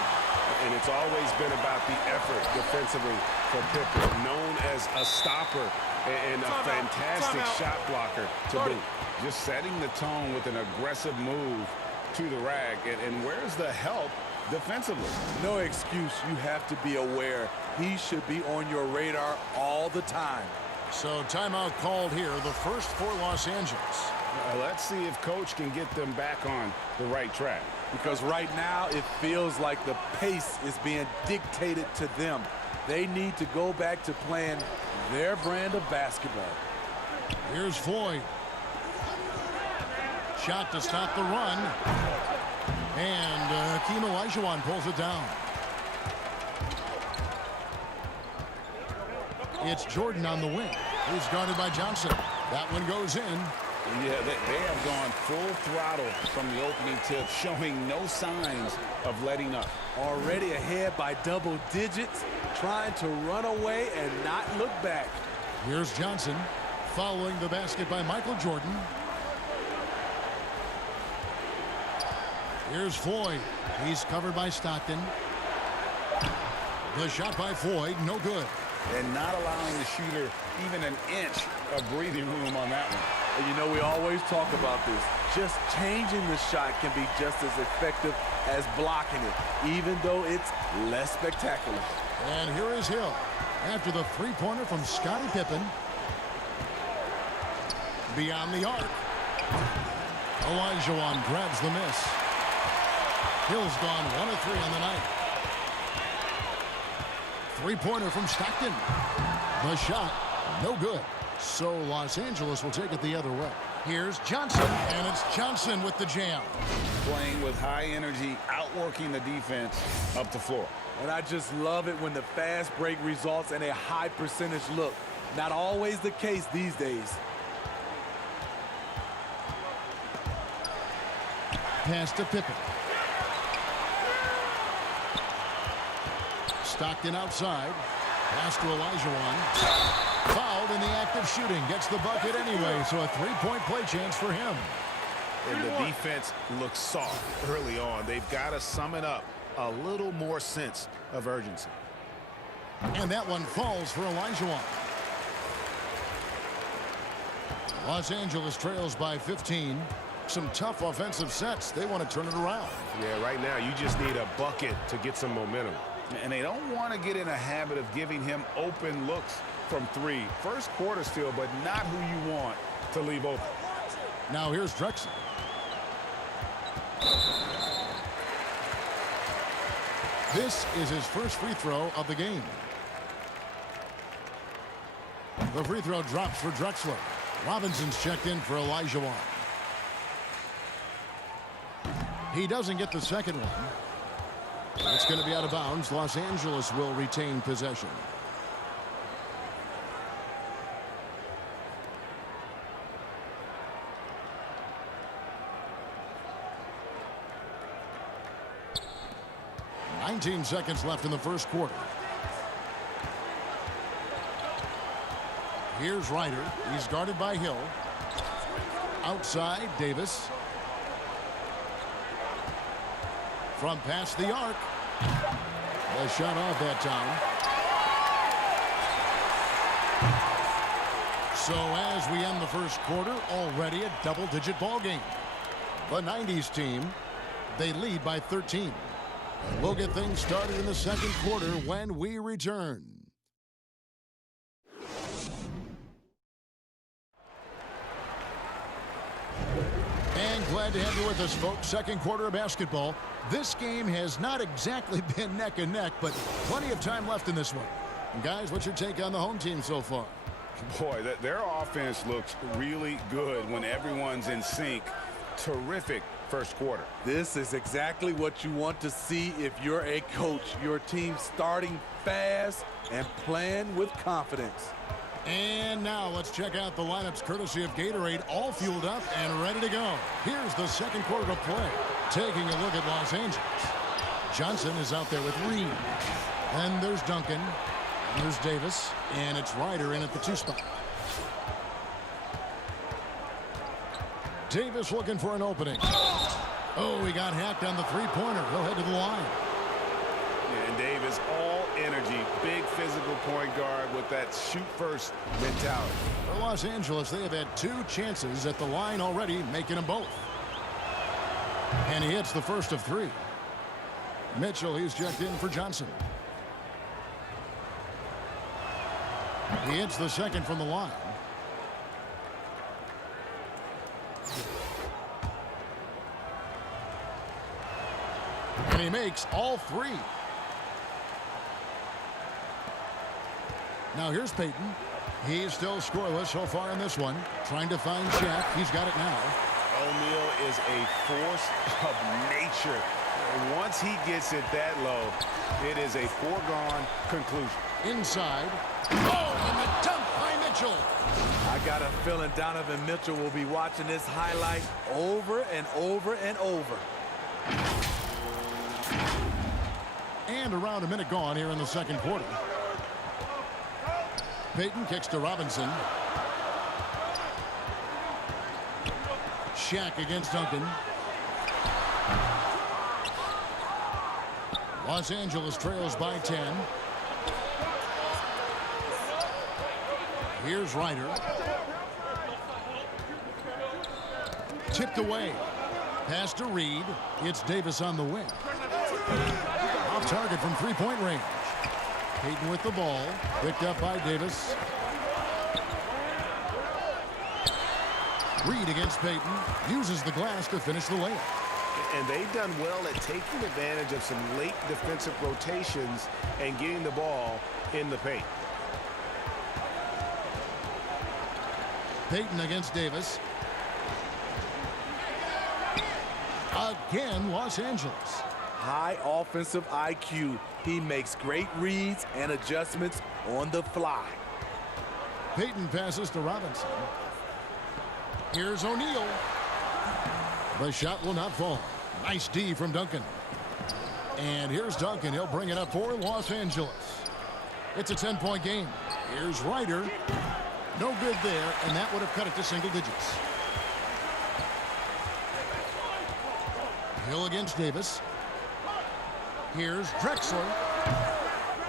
And it's always been about the effort defensively for Pippen, known as a stopper and a fantastic shot blocker to boot. Just setting the tone with an aggressive move to the rack. And where's the help defensively? No excuse. You have to be aware. He should be on your radar all the time. So timeout called here, the first for Los Angeles. Let's see if Coach can get them back on the right track. Because right now it feels like the pace is being dictated to them. They need to go back to playing their brand of basketball. Here's Floyd. Shot to stop the run. And Hakeem Olajuwon pulls it down. It's Jordan on the wing. He's guarded by Johnson. That one goes in. Yeah, they have gone full throttle from the opening tip, showing no signs of letting up. Already ahead by double digits, trying to run away and not look back. Here's Johnson following the basket by Michael Jordan. Here's Floyd. He's covered by Stockton. The shot by Floyd, no good. And not allowing the shooter even an inch of breathing room on that one. And you know, we always talk about this. Just changing the shot can be just as effective as blocking it, even though it's less spectacular. And here is Hill after the three-pointer from Scottie Pippen. Beyond the arc. Olajuwon grabs the miss. Hill's gone 1 of 3 on the night. Three-pointer from Stockton. The shot, no good. So Los Angeles will take it the other way. Here's Johnson, and it's Johnson with the jam. Playing with high energy, outworking the defense up the floor. And I just love it when the fast break results in a high percentage look. Not always the case these days. Pass to Pippen. Stockton outside. Pass to Olajuwon. Fouled in the act of shooting. Gets the bucket anyway, so a three-point play chance for him. And the defense looks soft early on. They've got to sum it up. A little more sense of urgency. And that one falls for Olajuwon. Los Angeles trails by 15. Some tough offensive sets. They want to turn it around. Yeah, right now you just need a bucket to get some momentum. And they don't want to get in a habit of giving him open looks from 3. First quarter still, but not who you want to leave open. Now here's Drexler. This is his first free throw of the game. The free throw drops for Drexler. Robinson's checked in for Olajuwon. He doesn't get the second one. It's going to be out of bounds. Los Angeles will retain possession. "19 seconds left in the first quarter. Here's Ryder. He's guarded by Hill. Outside, Davis. From past the arc. The shot off that time. So as we end the first quarter, already a double-digit ball game. The 90s team, they lead by 13. We'll get things started in the second quarter when we return. And glad to have you with us, folks. Second quarter of basketball. This game has not exactly been neck and neck, but plenty of time left in this one. And guys, what's your take on the home team so far? Boy, their offense looks really good when everyone's in sync. Terrific first quarter. This is exactly what you want to see if you're a coach. Your team starting fast and playing with confidence. And now let's check out the lineups courtesy of Gatorade, all fueled up and ready to go. Here's the second quarter of play. Taking a look at Los Angeles. Johnson is out there with Reed. Then there's Duncan. And there's Davis. And it's Ryder in at the 2 spot. Davis looking for an opening. Oh, he got hacked on the three-pointer. He'll head to the line. And Davis, all energy, big physical point guard with that shoot-first mentality. For Los Angeles, they have had 2 chances at the line already, making them both. And he hits the first of 3. Mitchell, he's checked in for Johnson. He hits the second from the line. And he makes all 3. Now here's Payton. He's still scoreless so far in this one. Trying to find Shaq. He's got it now. O'Neal is a force of nature. And once he gets it that low, it is a foregone conclusion. Inside. Oh, and the dunk by Mitchell. I got a feeling Donovan Mitchell will be watching this highlight over and over and over. And around a minute gone here in the second quarter. Payton kicks to Robinson. Shaq against Duncan. Los Angeles trails by 10. Here's Ryder. Tipped away. Pass to Reed. It's Davis on the wing. Off target from three-point range. Payton with the ball. Picked up by Davis. Reed against Payton. Uses the glass to finish the layup. And they've done well at taking advantage of some late defensive rotations and getting the ball in the paint. Payton against Davis. Again, Los Angeles. High offensive IQ. He makes great reads and adjustments on the fly. Payton passes to Robinson. Here's O'Neal. The shot will not fall. Nice D from Duncan. And here's Duncan. He'll bring it up for Los Angeles. It's a 10-point game. Here's Ryder. No good there, and that would have cut it to single digits. Hill against Davis. Here's Drexler.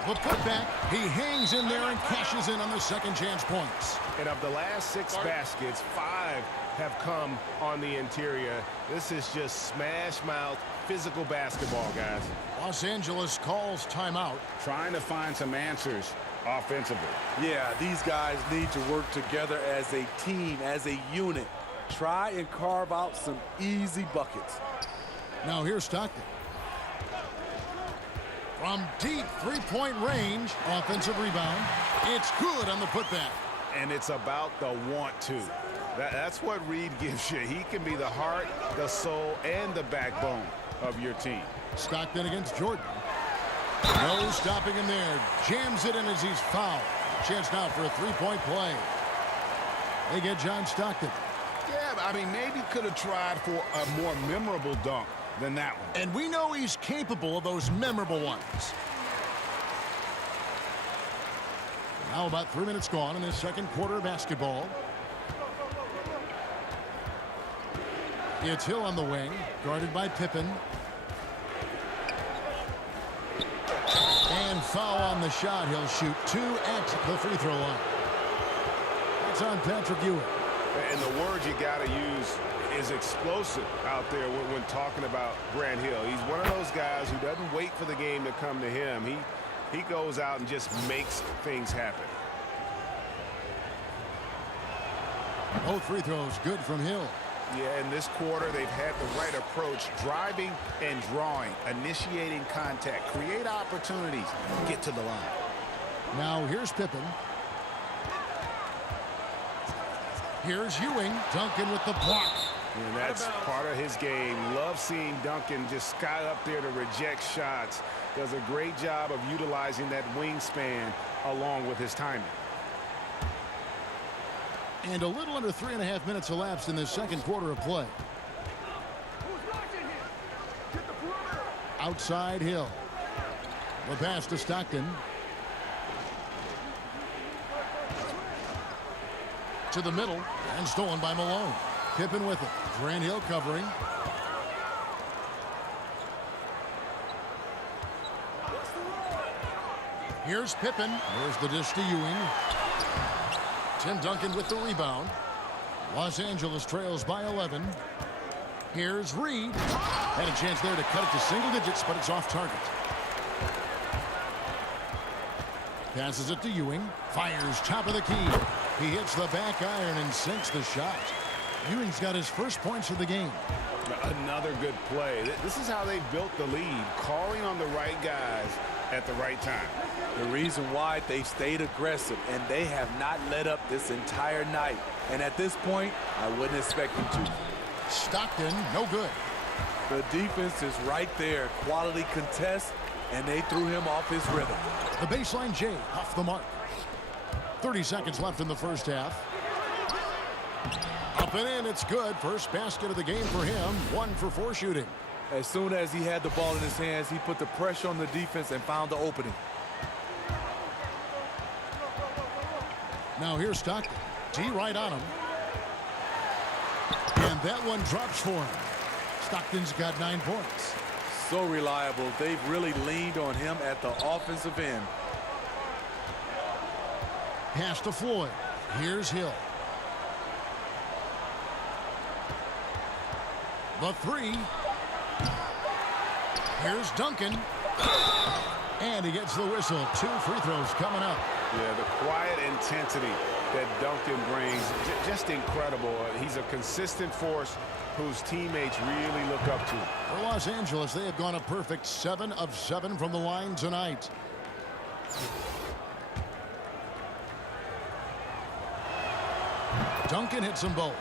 The putback. He hangs in there and cashes in on the second chance points. And of the last 6 baskets, 5 have come on the interior. This is just smash mouth physical basketball, guys. Los Angeles calls timeout. Trying to find some answers offensively. Yeah, these guys need to work together as a team, as a unit. Try and carve out some easy buckets. Now here's Stockton. From deep three-point range, offensive rebound. It's good on the putback. And it's about the want to. That's what Reed gives you. He can be the heart, the soul, and the backbone of your team. Stockton against Jordan. No stopping him there. Jams it in as he's fouled. Chance now for a three-point play. They get John Stockton. Yeah, I mean, maybe could have tried for a more memorable dunk than that one. And we know he's capable of those memorable ones. Now about 3 minutes gone in the second quarter of basketball. It's Hill on the wing, guarded by Pippen. And foul on the shot. He'll shoot 2 at the free throw line. That's on Patrick Ewing. And the word you got to use is explosive out there when talking about Grant Hill. He's one of those guys who doesn't wait for the game to come to him. He goes out and just makes things happen. Both free throws good from Hill. Yeah, in this quarter, they've had the right approach, driving and drawing, initiating contact, create opportunities, get to the line. Now here's Pippen. Here's Ewing. Duncan with the block. And that's part of his game. Love seeing Duncan just sky up there to reject shots. Does a great job of utilizing that wingspan along with his timing. And a little under 3.5 minutes elapsed in the second quarter of play. Outside Hill. The pass to Stockton. To the middle and stolen by Malone. Pippen with it. Grant Hill covering. Here's Pippen. There's the dish to Ewing. Tim Duncan with the rebound. Los Angeles trails by 11. Here's Reed. Had a chance there to cut it to single digits, but it's off target. Passes it to Ewing. Fires top of the key. He hits the back iron and sinks the shot. Ewing's got his first points of the game. Another good play. This is how they built the lead, calling on the right guys at the right time. The reason why they stayed aggressive, and they have not let up this entire night. And at this point, I wouldn't expect them to. Stockton, no good. The defense is right there. Quality contest, and they threw him off his rhythm. The baseline J off the mark. 30 seconds left in the first half. Up and in, it's good. First basket of the game for him. 1 for 4 shooting. As soon as he had the ball in his hands, he put the pressure on the defense and found the opening. Now here's Stockton. D right on him. And that one drops for him. Stockton's got 9 points. so reliable. They've really leaned on him at the offensive end. Pass to Floyd. Here's Hill. The three. Here's Duncan. And he gets the whistle. 2 free throws coming up. Yeah, the quiet intensity that Duncan brings, just incredible. He's a consistent force whose teammates really look up to. For Los Angeles, they have gone a perfect 7 of 7 from the line tonight. Duncan hits them both.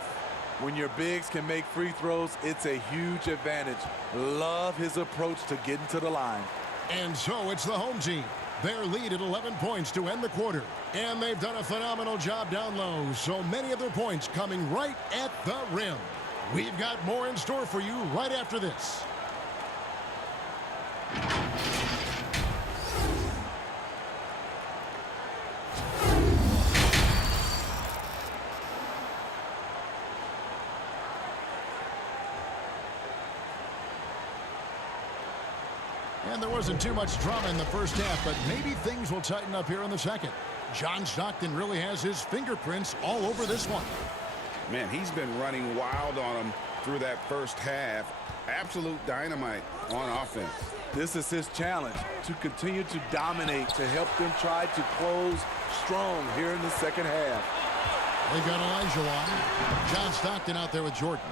When your bigs can make free throws, it's a huge advantage. Love his approach to getting to the line. And so it's the home team. Their lead at 11 points to end the quarter. And they've done a phenomenal job down low. So many of their points coming right at the rim. We've got more in store for you right after this. And there wasn't too much drama in the first half, but maybe things will tighten up here in the second. John Stockton really has his fingerprints all over this one. Man, he's been running wild on them through that first half. Absolute dynamite on offense. This is his challenge, to continue to dominate, to help them try to close strong here in the second half. They've got Elijah on. John Stockton out there with Jordan.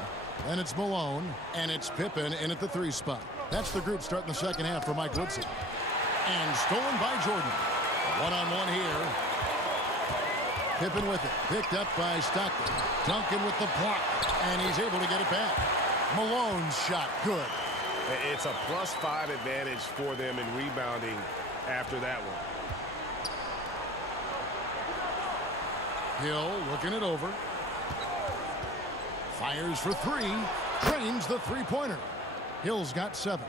Then it's Malone, and it's Pippen in at the 3 spot. That's the group starting the second half for Mike Woodson. And stolen by Jordan. One-on-one here. Pippen with it. Picked up by Stockton. Duncan with the block. And he's able to get it back. Malone's shot. Good. It's a +5 advantage for them in rebounding after that one. Hill looking it over. Fires for 3. Drains the three-pointer. Hill's got 7.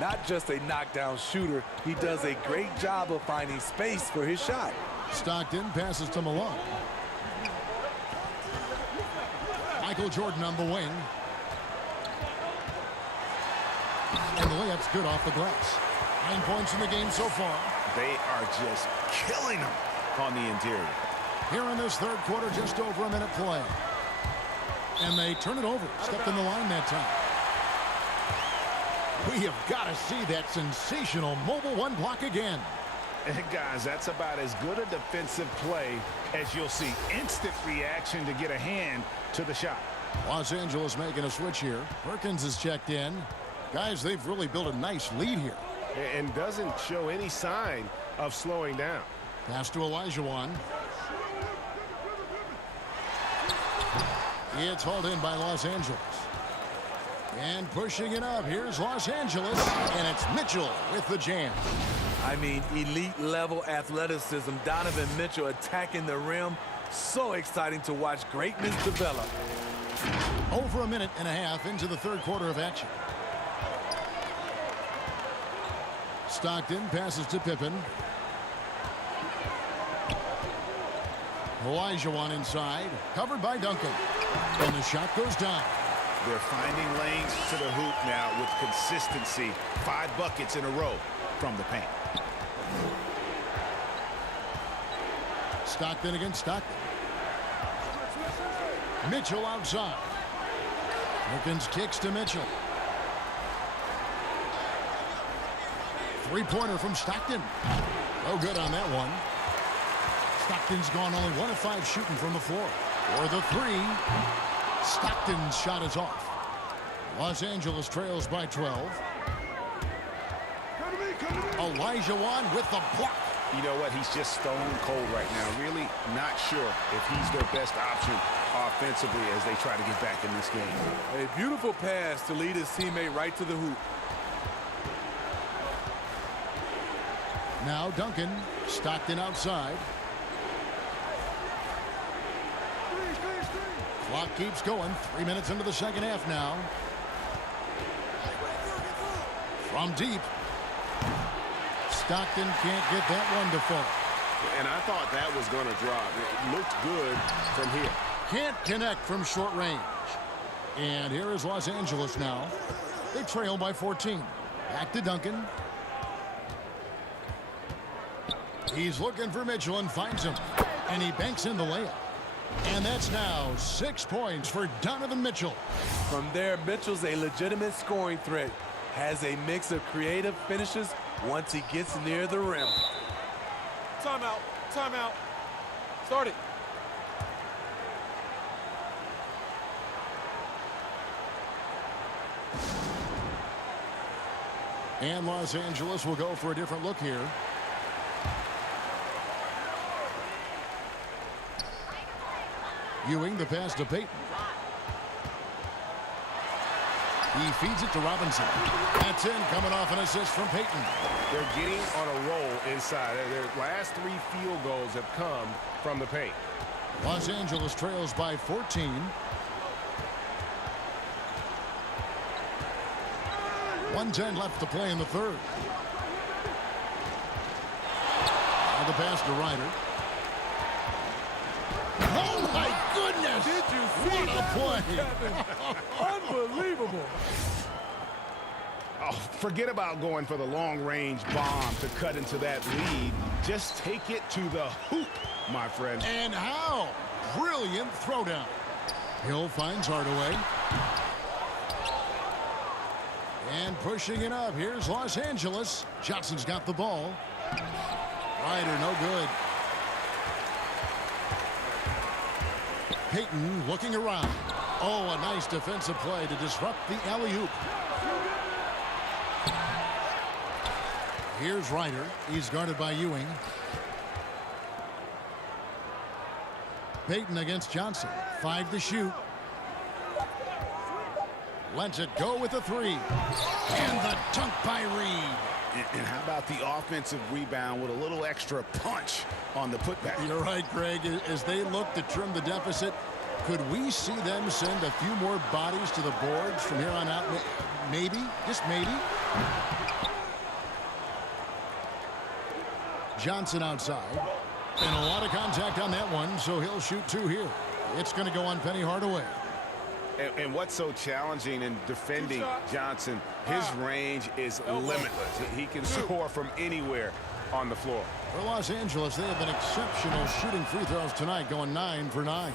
Not just a knockdown shooter, he does a great job of finding space for his shot. Stockton passes to Malone. Michael Jordan on the wing. And the layup's good off the glass. 9 points in the game so far. They are just killing them on the interior. Here in this third quarter, just over a minute play. And they turn it over. Stepped in the line that time. We have got to see that sensational mobile 1 block again. And guys, that's about as good a defensive play as you'll see. Instant reaction to get a hand to the shot. Los Angeles making a switch here. Perkins is checked in. Guys, they've really built a nice lead here. And doesn't show any sign of slowing down. Pass to Elijah. It's hauled in by Los Angeles. And pushing it up, here's Los Angeles, and it's Mitchell with the jam. I mean, elite level athleticism. Donovan Mitchell attacking the rim. So exciting to watch greatness develop. Over a minute and a half into the third quarter of action. Stockton passes to Pippen. Elijah inside, covered by Duncan. And the shot goes down. They're finding lanes to the hoop now with consistency. 5 buckets in a row from the paint. Stockton against Stockton. Mitchell outside. Perkins kicks to Mitchell. Three-pointer from Stockton. Oh, good on that one. Stockton's gone only 1 of 5 shooting from the floor. For the 3. Stockton's shot is off. Los Angeles trails by 12. Elijah with the block. You know what? He's just stone cold right now. Really not sure if he's their best option offensively as they try to get back in this game. A beautiful pass to lead his teammate right to the hoop. Now Duncan. Stockton outside. Clock keeps going. 3 minutes into the second half now. From deep. Stockton can't get that one to fall. And I thought that was going to drop. It looked good from here. Can't connect from short range. And here is Los Angeles now. They trail by 14. Back to Duncan. He's looking for Mitchell and finds him. And he banks in the layup. And that's now 6 points for Donovan Mitchell. From there, Mitchell's a legitimate scoring threat. Has a mix of creative finishes once he gets near the rim. Timeout. Timeout. Start it. And Los Angeles will go for a different look here. Ewing the pass to Payton. He feeds it to Robinson. That's in, coming off an assist from Payton. They're getting on a roll inside. Their last 3 field goals have come from the paint. Los Angeles trails by 14. .110 left to play in the third. And the pass to Ryder. Oh my goodness! Did you see what a play? Unbelievable. Oh, forget about going for the long-range bomb to cut into that lead. Just take it to the hoop, my friend. And how? Brilliant throwdown. Hill finds Hardaway. And pushing it up. Here's Los Angeles. Johnson's got the ball. Ryder, no good. Payton looking around. Oh, a nice defensive play to disrupt the alley-oop. Here's Ryder. He's guarded by Ewing. Payton against Johnson. 5 to shoot. Lets it go with a 3. And the dunk by Reed. And how about the offensive rebound with a little extra punch on the putback? You're right, Greg. As they look to trim the deficit, could we see them send a few more bodies to the boards from here on out? Maybe, just maybe. Johnson outside. And a lot of contact on that one, so he'll shoot 2 here. It's going to go on Penny Hardaway. And what's so challenging in defending Johnson, his range is limitless. He can score from anywhere on the floor. For Los Angeles, they have been exceptional shooting free throws tonight, going 9 for 9.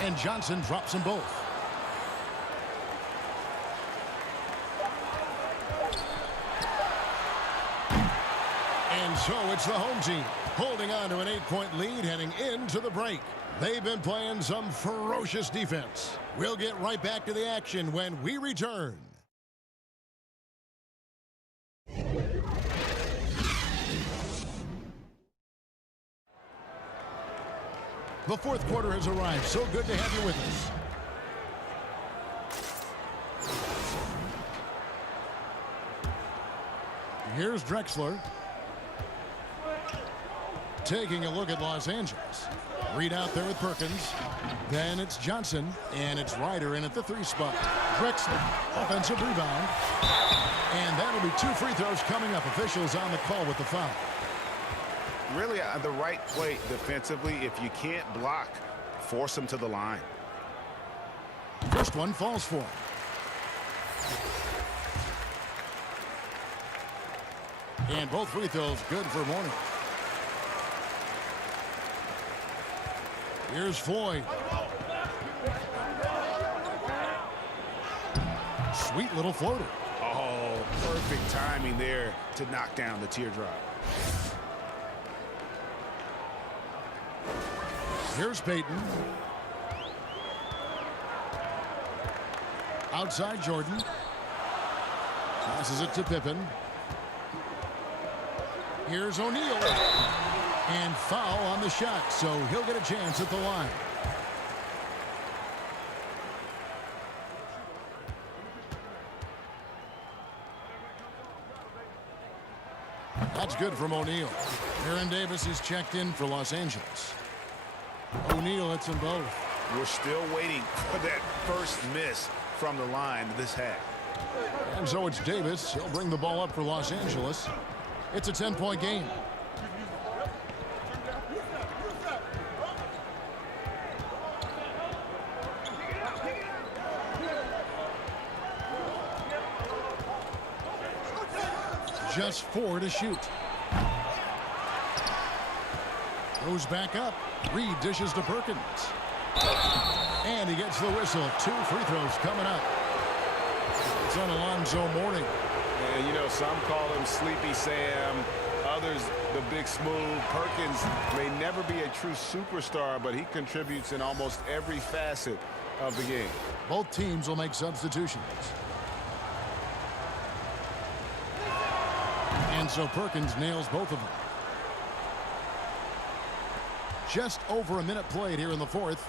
And Johnson drops them both. And so it's the home team holding on to an 8-point lead heading into the break. They've been playing some ferocious defense. We'll get right back to the action when we return. The fourth quarter has arrived. So good to have you with us. Here's Drexler. Taking a look at Los Angeles. Reed out there with Perkins. Then it's Johnson. And it's Ryder in at the 3 spot. Drexler. Offensive rebound. And that'll be 2 free throws coming up. Officials on the call with the foul. Really the right play defensively. If you can't block, force him to the line. First one falls for him. And both free throws good for Mourning. Here's Floyd. Sweet little floater. Oh, perfect timing there to knock down the teardrop. Here's Payton. Outside Jordan. Passes it to Pippen. Here's O'Neal. And foul on the shot, so he'll get a chance at the line. That's good from O'Neal. Aaron Davis is checked in for Los Angeles. O'Neal hits them both. We're still waiting for that first miss from the line this half. And so it's Davis. He'll bring the ball up for Los Angeles. It's a 10-point game. Just 4 to shoot. Goes back up. Reed dishes to Perkins. And he gets the whistle. 2 free throws coming up. It's on Alonzo Mourning. And, you know, some call him Sleepy Sam. Others, the big smooth. Perkins may never be a true superstar, but he contributes in almost every facet of the game. Both teams will make substitutions. And so Perkins nails both of them. Just over a minute played here in the fourth.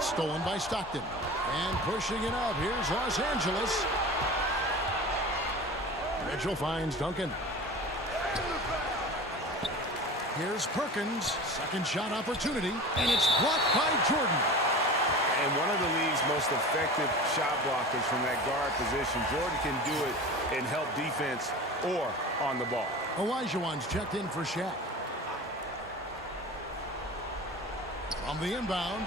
Stolen by Stockton. And pushing it up. Here's Los Angeles. Mitchell finds Duncan. Here's Perkins. Second shot opportunity. And it's blocked by Jordan. And one of the league's most effective shot blockers from that guard position. Jordan can do it in help defense or on the ball. Olajuwon's checked in for Shaq. On the inbound.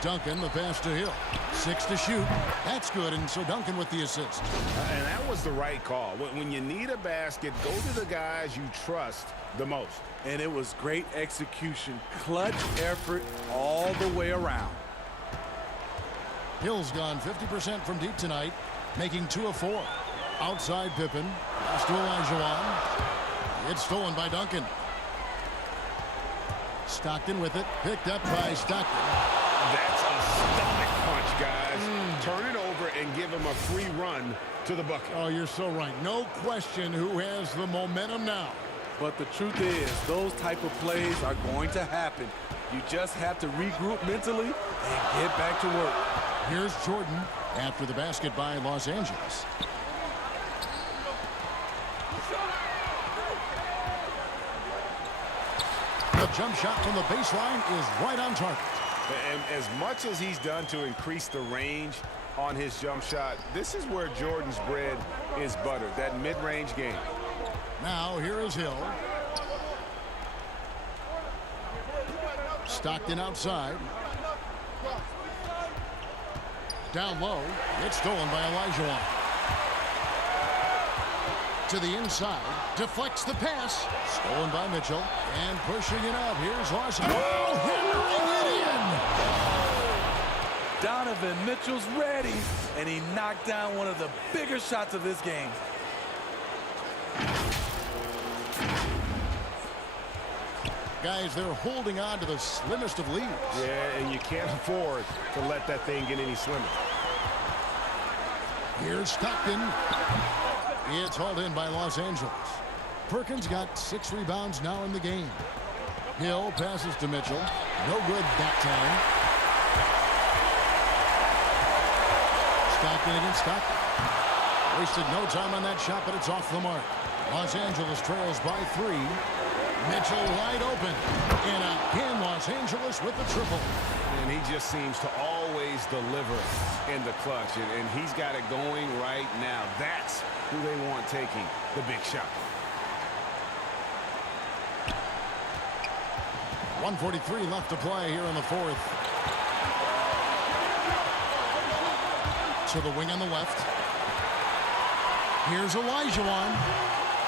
Duncan, the pass to Hill. 6 to shoot. That's good, and so Duncan with the assist. And that was the right call. When you need a basket, go to the guys you trust the most. And it was great execution. Clutch effort all the way around. Hill's gone 50% from deep tonight, making 2 of 4. Outside Pippen. Pass to Olajuwon. It's stolen by Duncan. Stockton with it. Picked up by Stockton. That's a stomach punch, guys. Turn it over and give him a free run to the bucket. Oh, you're so right. No question who has the momentum now. But the truth is, those type of plays are going to happen. You just have to regroup mentally and get back to work. Here's Jordan after the basket by Los Angeles. The jump shot from the baseline is right on target. And as much as he's done to increase the range on his jump shot, this is where Jordan's bread is buttered, that mid-range game. Now here is Hill. Stockton outside. Down low. It's stolen by Olajuwon. To the inside. Deflects the pass. Stolen by Mitchell. And pushing it up. Here's Larson. Oh, hammering it in. Donovan Mitchell's ready, and he knocked down one of the bigger shots of this game. Guys, they're holding on to the slimmest of leads. Yeah, and you can't afford to let that thing get any slimmer. Here's Stockton. It's hauled in by Los Angeles. Perkins got 6 rebounds now in the game. Hill passes to Mitchell. No good that time. Stockton against Stockton. Wasted no time on that shot, but it's off the mark. Los Angeles trails by 3. Mitchell wide open. And again, Los Angeles with the triple. And he just seems to always deliver in the clutch. And he's got it going right now. That's who they want taking the big shot. 1:43 left to play here in the fourth. To the wing on the left. Here's Olajuwon.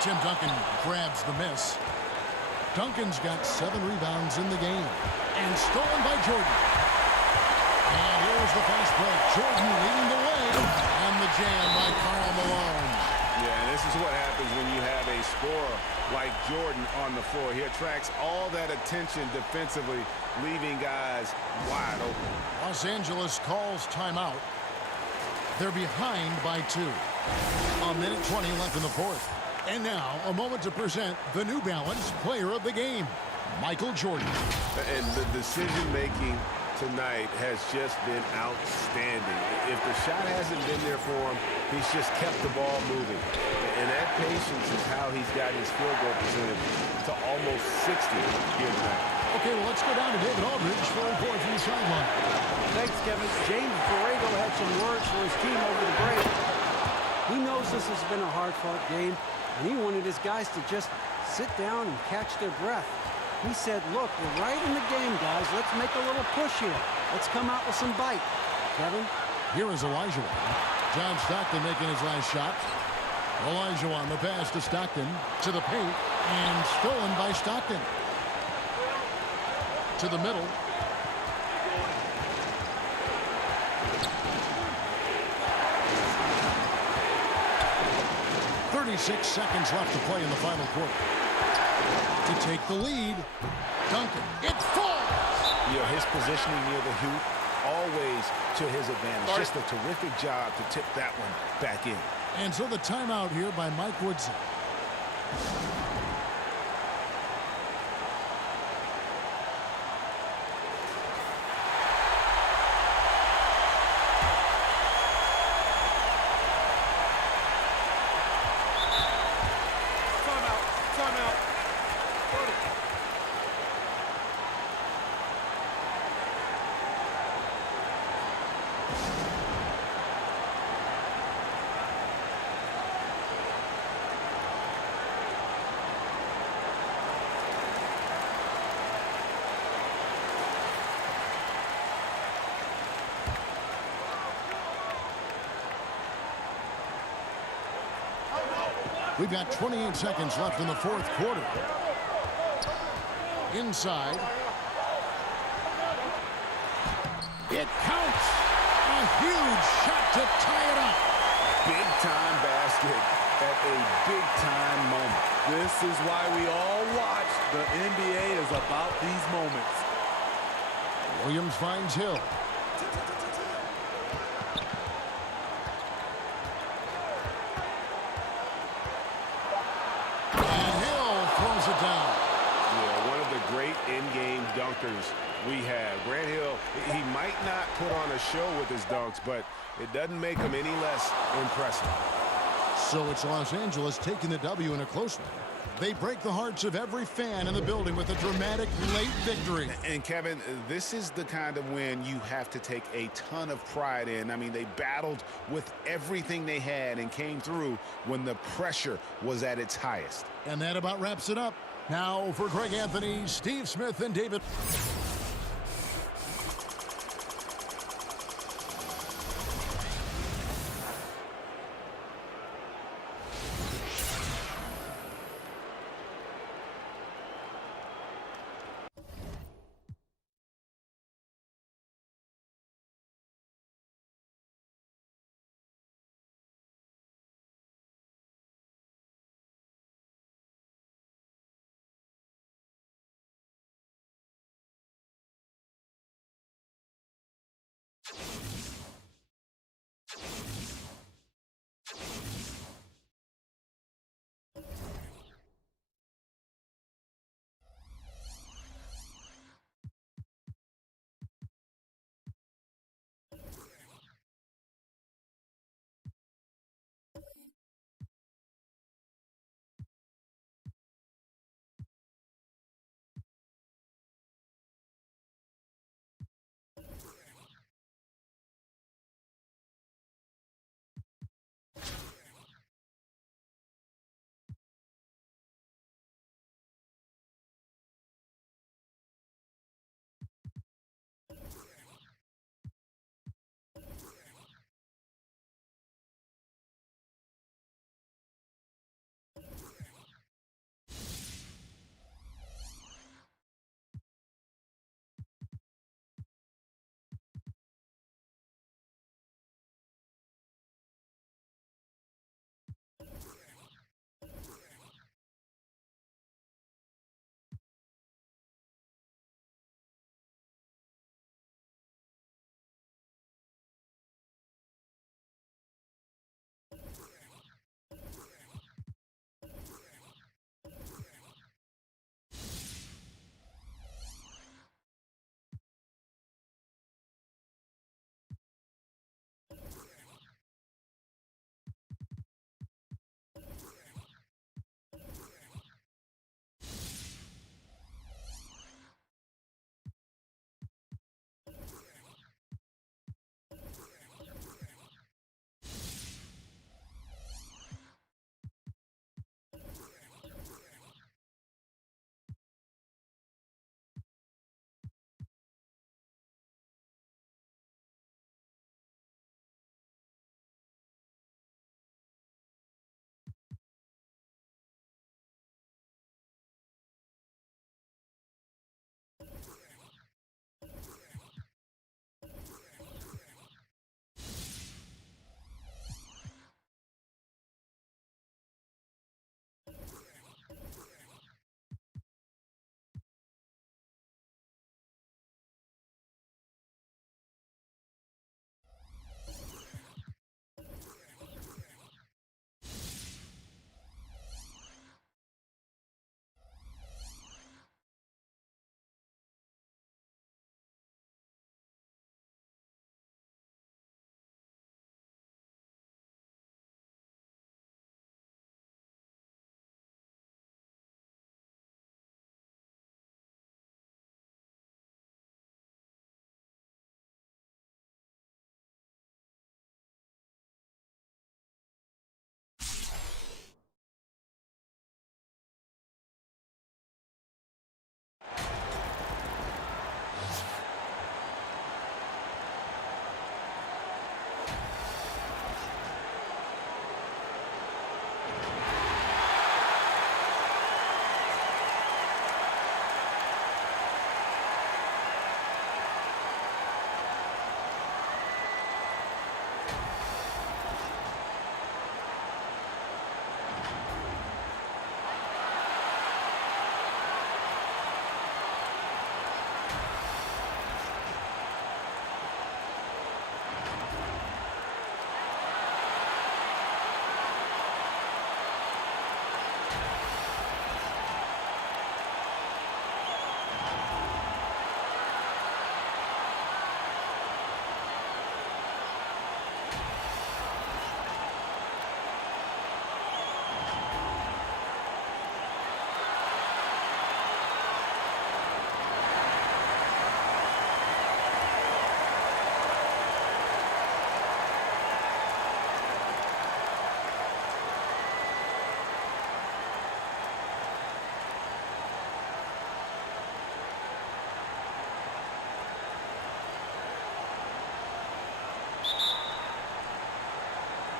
Tim Duncan grabs the miss. Duncan's got 7 rebounds in the game. And stolen by Jordan. And here's the fast break. Jordan leading the way. And the jam by Karl Malone. Yeah, and this is what happens when you have a scorer like Jordan on the floor. He attracts all that attention defensively, leaving guys wide open. Los Angeles calls timeout. They're behind by 2. A minute 20 left in the fourth. And now, a moment to present the New Balance Player of the Game, Michael Jordan. And the decision-making tonight has just been outstanding. If the shot hasn't been there for him, he's just kept the ball moving. And that patience is how he's gotten his field goal percentage to almost 60 here tonight. Okay, well, let's go down to David Aldridge for a report from the sideline. Thanks, Kevin. James Borrego had some words for his team over the break. He knows this has been a hard-fought game, and he wanted his guys to just sit down and catch their breath. He said, look, we're right in the game, guys. Let's make a little push here. Let's come out with some bite. Kevin? Here is Olajuwon. John Stockton making his last shot. Elijah on the pass to Stockton. To the paint. And stolen by Stockton. To the middle. .36 seconds left to play in the final quarter. To take the lead. Duncan. It falls! You know, his positioning near the hoop, always to his advantage. Just a terrific job to tip that one back in. And so the timeout here by Mike Woodson. Timeout. We've got 28 seconds left in the fourth quarter. Inside. It counts. A huge shot to tie it up. Big time basket at a big time moment. This is why we all watch. The NBA is about these moments. Williams finds Hill. It down. Yeah, one of the great in-game dunkers we have. Grant Hill, he might not put on a show with his dunks, but it doesn't make him any less impressive. So it's Los Angeles taking the W in a close one. They break the hearts of every fan in the building with a dramatic late victory. And Kevin, this is the kind of win you have to take a ton of pride in. I mean, they battled with everything they had and came through when the pressure was at its highest. And that about wraps it up. Now for Greg Anthony, Steve Smith, and David.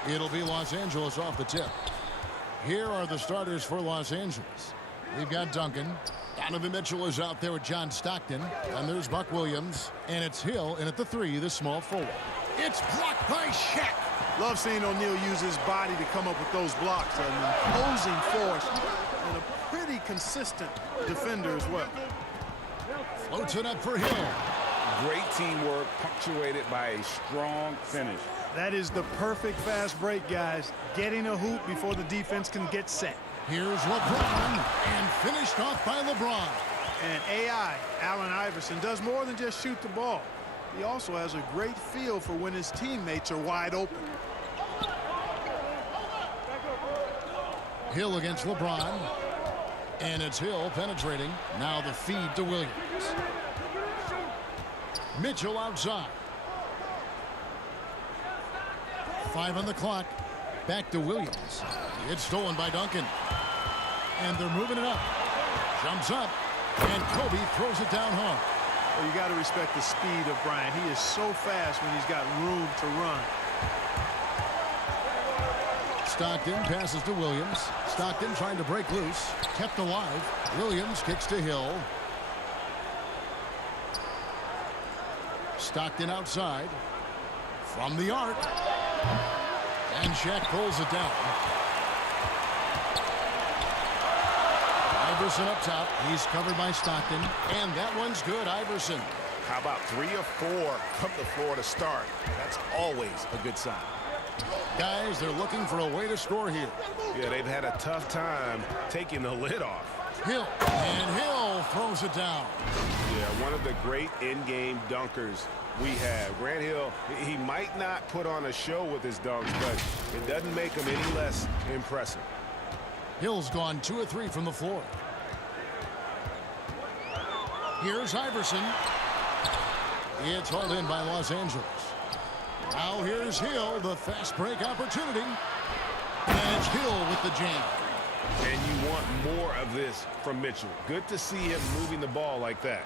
It'll be Los Angeles off the tip. Here are the starters for Los Angeles. We've got Duncan. Donovan Mitchell is out there with John Stockton. And there's Buck Williams. And it's Hill in at the 3, the small forward. It's blocked by Shaq. Love seeing O'Neal use his body to come up with those blocks. An imposing force and a pretty consistent defender as well. Floats it up for Hill. Great teamwork punctuated by a strong finish. That is the perfect fast break, guys. Getting a hoop before the defense can get set. Here's LeBron, and finished off by LeBron. And AI, Allen Iverson, does more than just shoot the ball. He also has a great feel for when his teammates are wide open. Hill against LeBron. And it's Hill penetrating. Now the feed to Williams. Mitchell outside. 5 on the clock. Back to Williams. It's stolen by Duncan. And they're moving it up. Jumps up. And Kobe throws it down hard. Well, you got to respect the speed of Bryant. He is so fast when he's got room to run. Stockton passes to Williams. Stockton trying to break loose. Kept alive. Williams kicks to Hill. Stockton outside. From the arc. And Shaq pulls it down. Iverson up top. He's covered by Stockton. And that one's good, Iverson. How about 3 or 4 from the floor to start? That's always a good sign. Guys, they're looking for a way to score here. Yeah, they've had a tough time taking the lid off. Hill. And Hill throws it down. Yeah, one of the great in-game dunkers we have. Grant Hill, he might not put on a show with his dunks, but it doesn't make him any less impressive. Hill's gone 2 of 3 from the floor. Here's Iverson. It's hauled in by Los Angeles. Now here's Hill, the fast break opportunity. And it's Hill with the jam. And you want more of this from Mitchell. Good to see him moving the ball like that.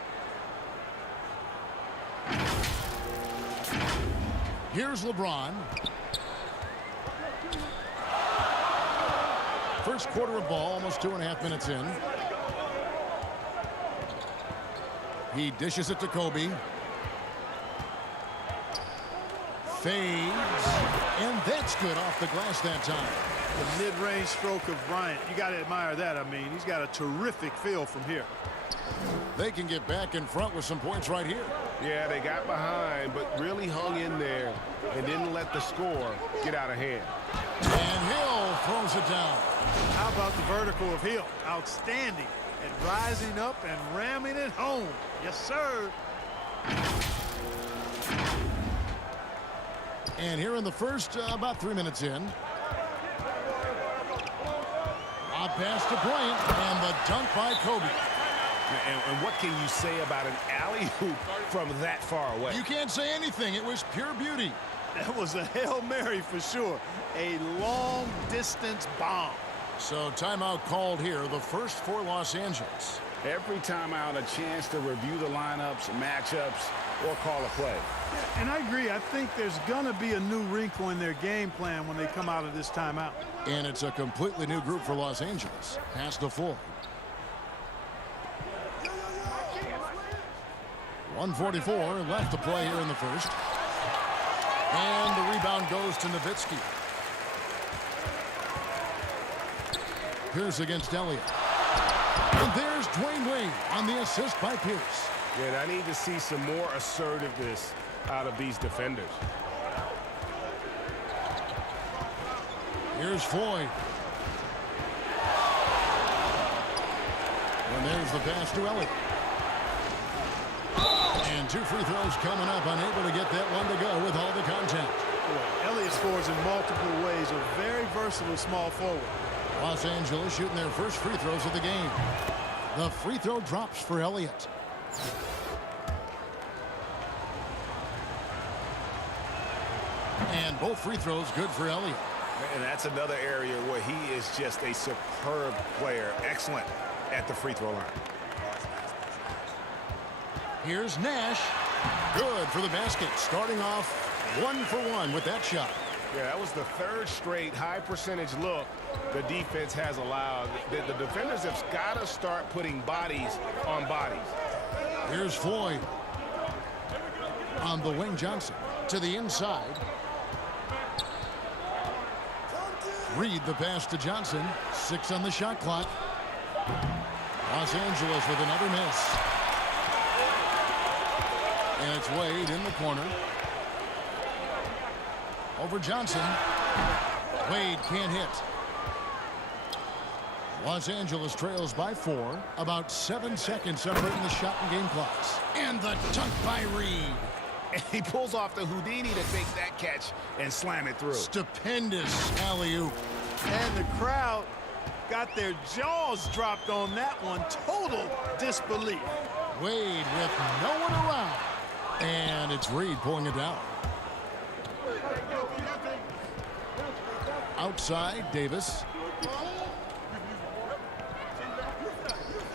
Here's LeBron. First quarter of ball, almost 2.5 minutes in. He dishes it to Kobe. Fades. And that's good off the glass that time. The mid-range stroke of Bryant. You got to admire that. I mean, he's got a terrific feel from here. They can get back in front with some points right here. Yeah, they got behind, but really hung in there and didn't let the score get out of hand. And Hill throws it down. How about the vertical of Hill? Outstanding at rising up and ramming it home. Yes, sir. And here in the first, about 3 minutes in. Lob pass to Bryant, and the dunk by Kobe. And what can you say about an alley-oop from that far away? You can't say anything. It was pure beauty. That was a Hail Mary for sure. A long-distance bomb. So timeout called here, the first for Los Angeles. Every timeout, a chance to review the lineups, matchups, or call a play. And I agree. I think there's going to be a new wrinkle in their game plan when they come out of this timeout. And it's a completely new group for Los Angeles. Pass to Floyd. 1:44 left to play here in the first. And the rebound goes to Nowitzki. Pierce against Elliott. And there's Dwayne Wade on the assist by Pierce. Yeah, I need to see some more assertiveness out of these defenders. Here's Floyd. And there's the pass to Elliott. And 2 free throws coming up, unable to get that one to go with all the contact. Elliott scores in multiple ways, a very versatile small forward. Los Angeles shooting their first free throws of the game. The free throw drops for Elliott. And both free throws good for Elliott. And that's another area where he is just a superb player. Excellent at the free throw line. Here's Nash. Good for the basket. Starting off 1 for 1 with that shot. Yeah, that was the third straight high percentage look the defense has allowed. The defenders have got to start putting bodies on bodies. Here's Floyd. On the wing, Johnson. To the inside. Reed the pass to Johnson. 6 on the shot clock. Los Angeles with another miss. And it's Wade in the corner. Over Johnson. Wade can't hit. Los Angeles trails by 4. About 7 seconds separating the shot and game clocks. And the dunk by Reed. And he pulls off the Houdini to take that catch and slam it through. Stupendous alley-oop. And the crowd got their jaws dropped on that one. Total disbelief. Wade with no one around. And it's Reed pulling it down. Outside, Davis.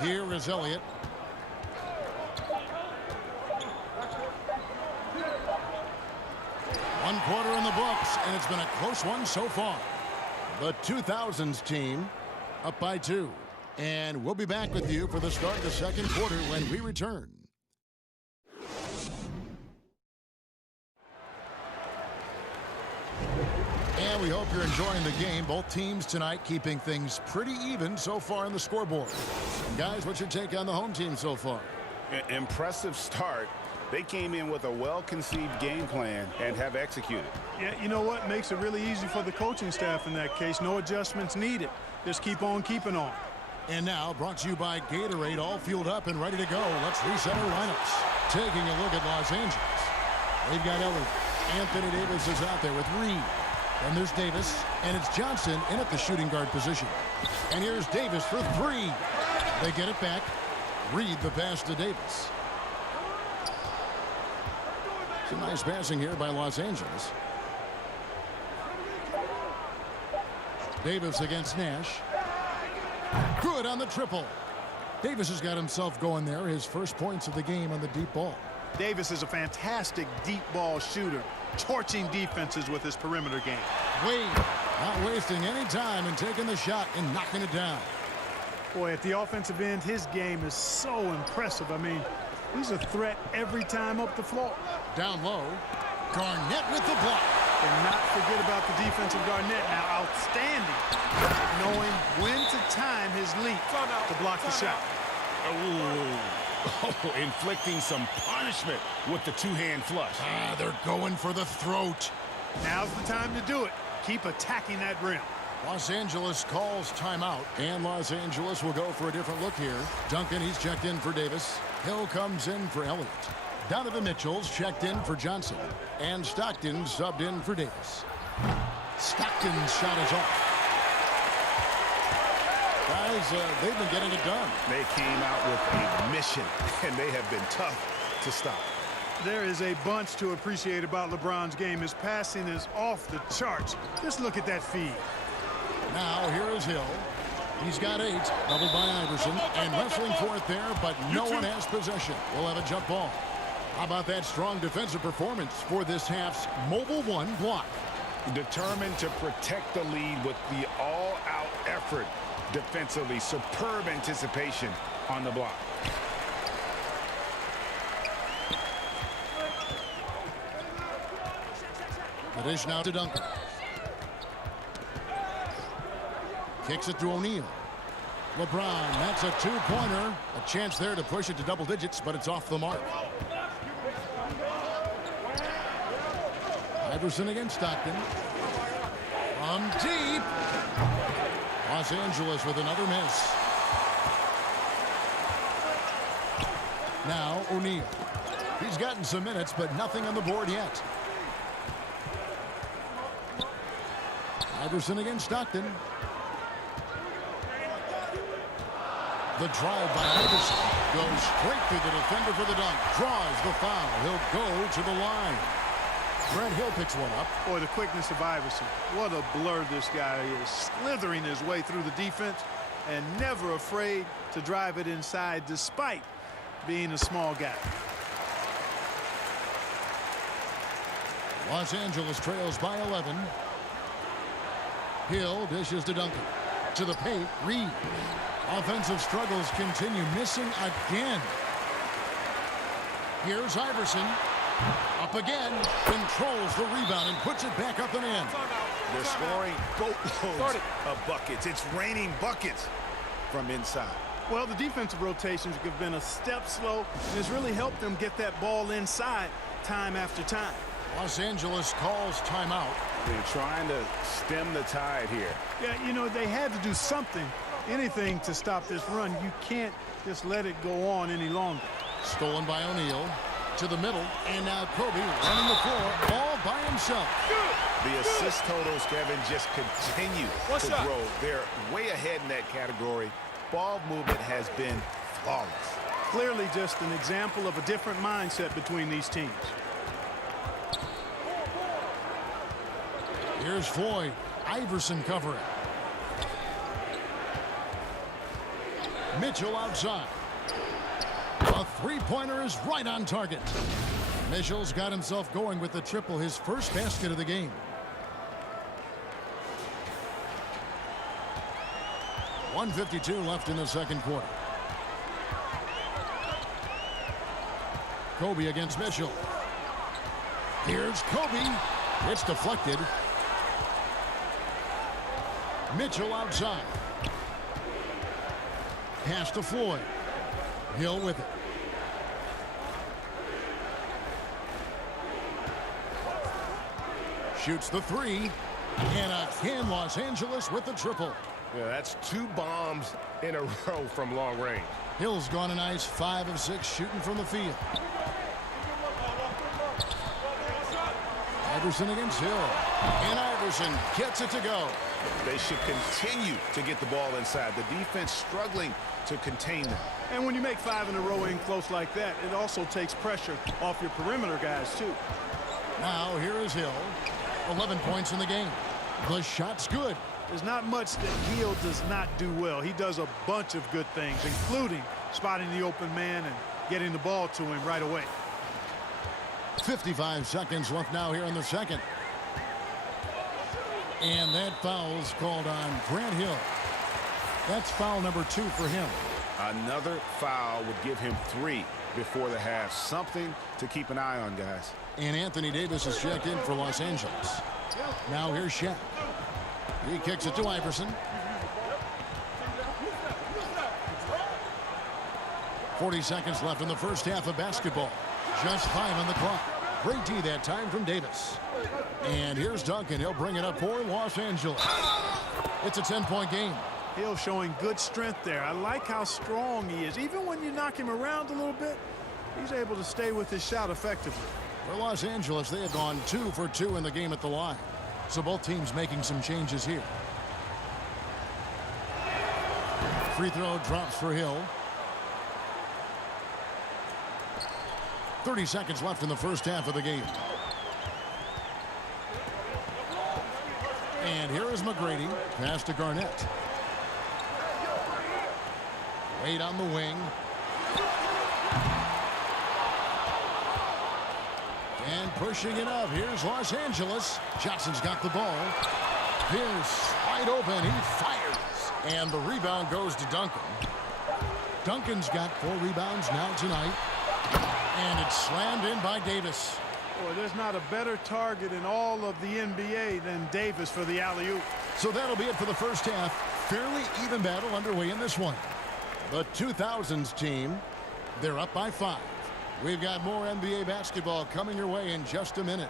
Here is Elliott. One quarter in the books, and it's been a close one so far. The 2000s team up by 2. And we'll be back with you for the start of the second quarter when we return. And we hope you're enjoying the game. Both teams tonight keeping things pretty even so far in the scoreboard. And guys, what's your take on the home team so far? Impressive start. They came in with a well-conceived game plan and have executed. Yeah, you know what? Makes it really easy for the coaching staff in that case. No adjustments needed. Just keep on keeping on. And now, brought to you by Gatorade, all fueled up and ready to go. Let's reset our lineups. Taking a look at Los Angeles. They've got Elliott. Anthony Davis is out there with Reed. And there's Davis, and it's Johnson in at the shooting guard position. And here's Davis for 3. They get it back. Reed the pass to Davis. Some nice passing here by Los Angeles. Davis against Nash. Good on the triple. Davis has got himself going there. His first points of the game on the deep ball. Davis is a fantastic deep ball shooter, torching defenses with his perimeter game. Wade not wasting any time and taking the shot and knocking it down. Boy, at the offensive end, his game is so impressive. I mean, he's a threat every time up the floor. Down low, Garnett with the block. And not forget about the defensive Garnett now, outstanding at knowing when to time his leap to block the shot. Oh, inflicting some punishment with the two-hand flush. They're going for the throat. Now's the time to do it. Keep attacking that rim. Los Angeles calls timeout, and Los Angeles will go for a different look here. Duncan, he's checked in for Davis. Hill comes in for Elliott. Donovan Mitchell's checked in for Johnson. And Stockton subbed in for Davis. Stockton's shot is off. Guys, they've been getting it done. They came out with a mission, and they have been tough to stop. There is a bunch to appreciate about LeBron's game. His passing is off the charts. Just look at that feed. Now here is Hill. He's got 8, doubled by Iverson, and wrestling for it there, but no one has possession. We'll have a jump ball. How about that strong defensive performance for this half's mobile 1 block? Determined to protect the lead with the all-out effort defensively. Superb anticipation on the block. The dish now to Duncan. Kicks it to O'Neal. LeBron, that's a 2-pointer. A chance there to push it to double digits, but it's off the mark. Iverson against Stockton. From deep. Los Angeles with another miss. Now O'Neal. He's gotten some minutes, but nothing on the board yet. Iverson against Stockton. The drive by Iverson goes straight through the defender for the dunk. Draws the foul. He'll go to the line. Brent Hill picks one up. Boy, the quickness of Iverson. What a blur this guy is. Slithering his way through the defense and never afraid to drive it inside despite being a small guy. Los Angeles trails by 11. Hill dishes to Duncan. To the paint, Reed. Offensive struggles continue, missing again. Here's Iverson. Up again, controls the rebound and puts it back up and in. They're scoring boatloads of buckets. It's raining buckets from inside. Well, the defensive rotations have been a step slow, and it's really helped them get that ball inside time after time. Los Angeles calls timeout. They're trying to stem the tide here. Yeah, you know, they had to do something, anything to stop this run. You can't just let it go on any longer. Stolen by O'Neal. To the middle, and now Kobe running the floor all by himself. The assist totals, Kevin, just continue to grow. They're way ahead in that category. Ball movement has been flawless. Clearly just an example of a different mindset between these teams. Here's Floyd. Iverson covering. Mitchell outside. A three-pointer is right on target. Mitchell's got himself going with the triple, his first basket of the game. .152 left in the second quarter. Kobe against Mitchell. Here's Kobe. It's deflected. Mitchell outside. Pass to Floyd. Hill with it. Shoots the three. And again, Los Angeles with the triple. Yeah, that's 2 bombs in a row from long range. Hill's gone a nice 5 of 6 shooting from the field. Iverson against Hill. And Iverson gets it to go. They should continue to get the ball inside. The defense struggling to contain them. And when you make 5 in a row in close like that, it also takes pressure off your perimeter guys, too. Now here is Hill. 11 points in the game. The shot's good. There's not much that Hill does not do well. He does a bunch of good things, including spotting the open man and getting the ball to him right away. 55 seconds left now here in the second. And that foul's called on Grant Hill. That's foul number 2 for him. Another foul would give him 3 before the half. Something to keep an eye on, guys. And Anthony Davis is checked in for Los Angeles. Now here's Shaq. He kicks it to Iverson. 40 seconds left in the first half of basketball. Just 5 on the clock. Great D that time from Davis. And here's Duncan. He'll bring it up for Los Angeles. It's a 10-point game. Hill showing good strength there. I like how strong he is. Even when you knock him around a little bit, he's able to stay with his shot effectively. For Los Angeles, they have gone 2 for 2 in the game at the line. So both teams making some changes here. Free throw drops for Hill. 30 seconds left in the first half of the game. And here is McGrady. Pass to Garnett. Wade on the wing. And pushing it up. Here's Los Angeles. Johnson's got the ball. Pierce wide open. He fires. And the rebound goes to Duncan. Duncan's got 4 rebounds now tonight. And it's slammed in by Davis. Boy, there's not a better target in all of the NBA than Davis for the alley-oop. So that'll be it for the first half. Fairly even battle underway in this one. The 2000s team, they're up by 5. We've got more NBA basketball coming your way in just a minute.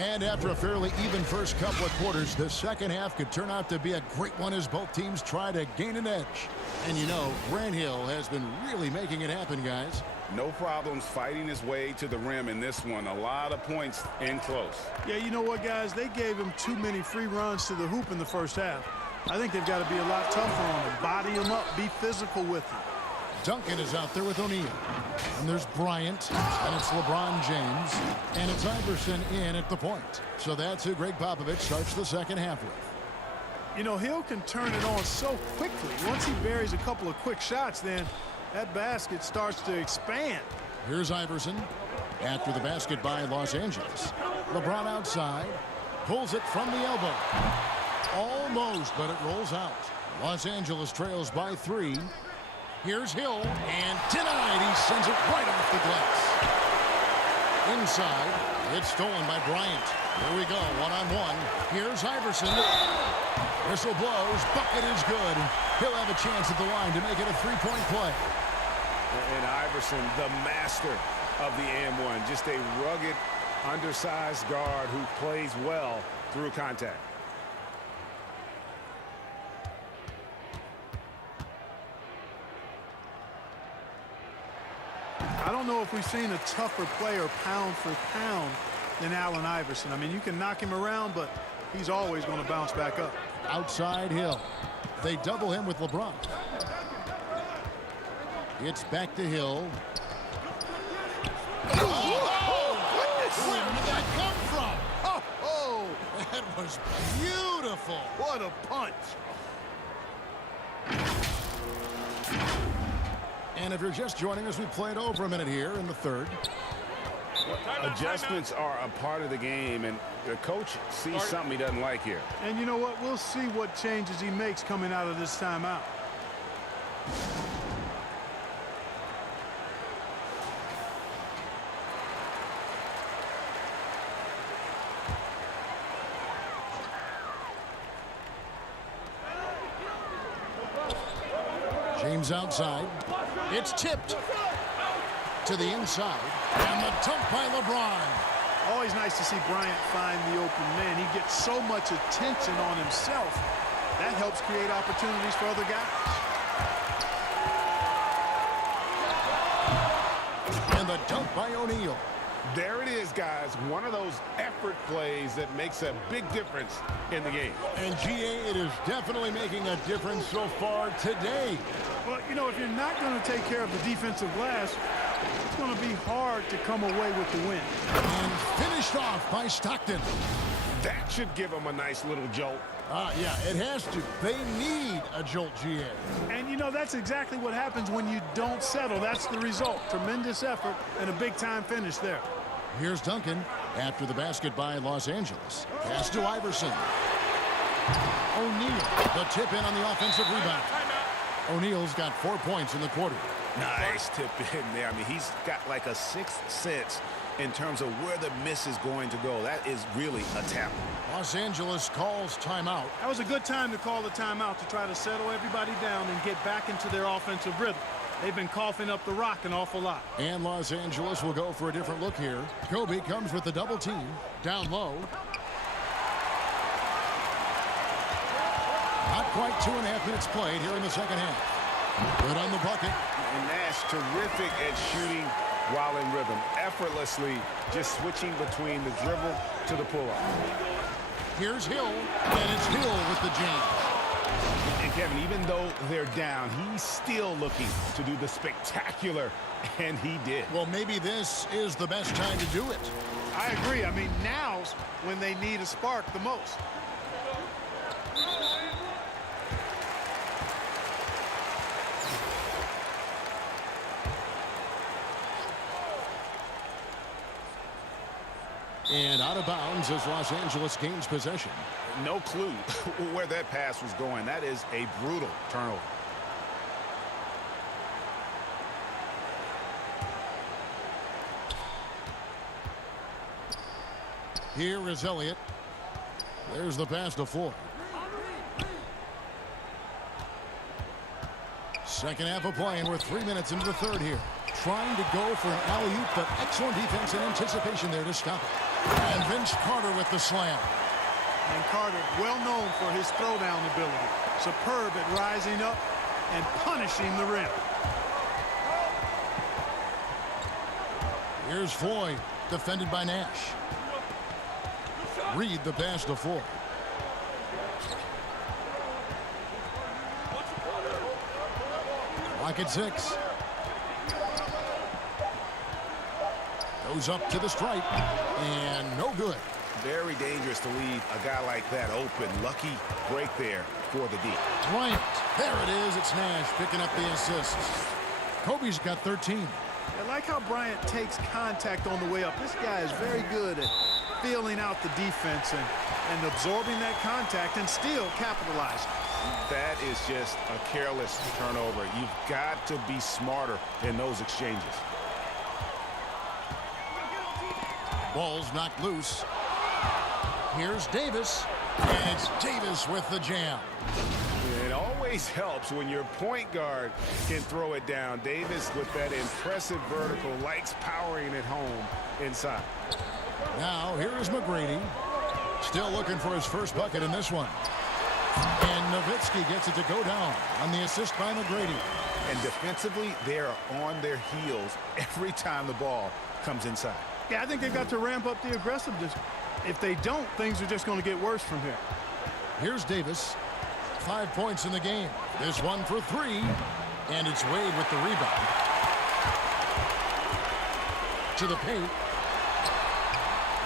And after a fairly even first couple of quarters, the second half could turn out to be a great one as both teams try to gain an edge. And you know, Grant Hill has been really making it happen, guys. No problems fighting his way to the rim in this one. A lot of points in close. Yeah, you know what, guys? They gave him too many free runs to the hoop in the first half. I think they've got to be a lot tougher on him. Body him up. Be physical with him. Duncan is out there with O'Neal. And there's Bryant, and it's LeBron James, and it's Iverson in at the point. So that's who Greg Popovich starts the second half with. You know, Hill can turn it on so quickly. Once he buries a couple of quick shots, then that basket starts to expand. Here's Iverson. After the basket by Los Angeles. LeBron outside. Pulls it from the elbow. Almost, but it rolls out. Los Angeles trails by 3. Here's Hill, and denied. He sends it right off the glass. Inside, it's stolen by Bryant. Here we go, one-on-one. Here's Iverson. Whistle blows, bucket is good. He'll have a chance at the line to make it a three-point play. And Iverson, the master of the and-one. Just a rugged, undersized guard who plays well through contact. I don't know if we've seen a tougher player pound for pound than Allen Iverson. I mean, you can knock him around, but he's always going to bounce back up. Outside Hill. They double him with LeBron. It's back to Hill. Where did that come from? Oh, That was beautiful. what a punch. And if you're just joining us, we played over a minute here in the third. Adjustments are a part of the game, and the coach sees something he doesn't like here. And you know what? We'll see what changes he makes coming out of this timeout. James outside. It's tipped to the inside. And the dunk by LeBron. Always nice to see Bryant find the open man. He gets so much attention on himself. That helps create opportunities for other guys. And the dunk by O'Neal. There it is, guys. One of those effort plays that makes a big difference in the game. And GA, it is definitely making a difference so far today. Well, you know, if you're not going to take care of the defensive glass, it's going to be hard to come away with the win. And finished off by Stockton. That should give them a nice little jolt. Yeah, it has to. They need a jolt, GA. And, you know, that's exactly what happens when you don't settle. That's the result. Tremendous effort and a big-time finish there. Here's Duncan after the basket by Los Angeles. Pass to Iverson. O'Neal, the tip in on the offensive rebound. O'Neal's got 4 points in the quarter. Nice tip in there. I mean, he's got like a sixth sense in terms of where the miss is going to go. That is really a tap. Los Angeles calls timeout. That was a good time to call the timeout to try to settle everybody down and get back into their offensive rhythm. They've been coughing up the rock an awful lot. And Los Angeles will go for a different look here. Kobe comes with the double team. Down low. Not quite 2.5 minutes played here in the second half. Good on the bucket. And Nash terrific at shooting while in rhythm. Effortlessly just switching between the dribble to the pull-up. Here's Hill, and it's Hill with the jam. And Kevin, even though they're down, he's still looking to do the spectacular, and he did. Well, maybe this is the best time to do it. I agree. I mean, now's when they need a spark the most. And out of bounds as Los Angeles gains possession. No clue where that pass was going. That is a brutal turnover. Here is Elliott. There's the pass to Floyd. Second half of play, and we're 3 minutes into the third here. Trying to go for an alley-oop, but excellent defense and anticipation there to stop it. And Vince Carter with the slam. And Carter, well known for his throwdown ability. Superb at rising up and punishing the rim. Here's Floyd, defended by Nash. Reed the pass to Floyd. Clock at 6. Goes up to the stripe, and no good. Very dangerous to leave a guy like that open. Lucky break there for the D. Bryant, there it is. It's Nash picking up the assist. Kobe's got 13. I like how Bryant takes contact on the way up. This guy is very good at feeling out the defense and absorbing that contact and still capitalizing. That is just a careless turnover. You've got to be smarter in those exchanges. Ball's knocked loose. Here's Davis, and it's Davis with the jam. It always helps when your point guard can throw it down. Davis, with that impressive vertical, likes powering it home inside. Now, here is McGrady. Still looking for his first bucket in this one. And Nowitzki gets it to go down on the assist by McGrady. And defensively, they're on their heels every time the ball comes inside. Yeah, I think they've got to ramp up the aggressiveness. If they don't, things are just going to get worse from here. Here's Davis. 5 points in the game. This one for 3. And it's Wade with the rebound. To the paint.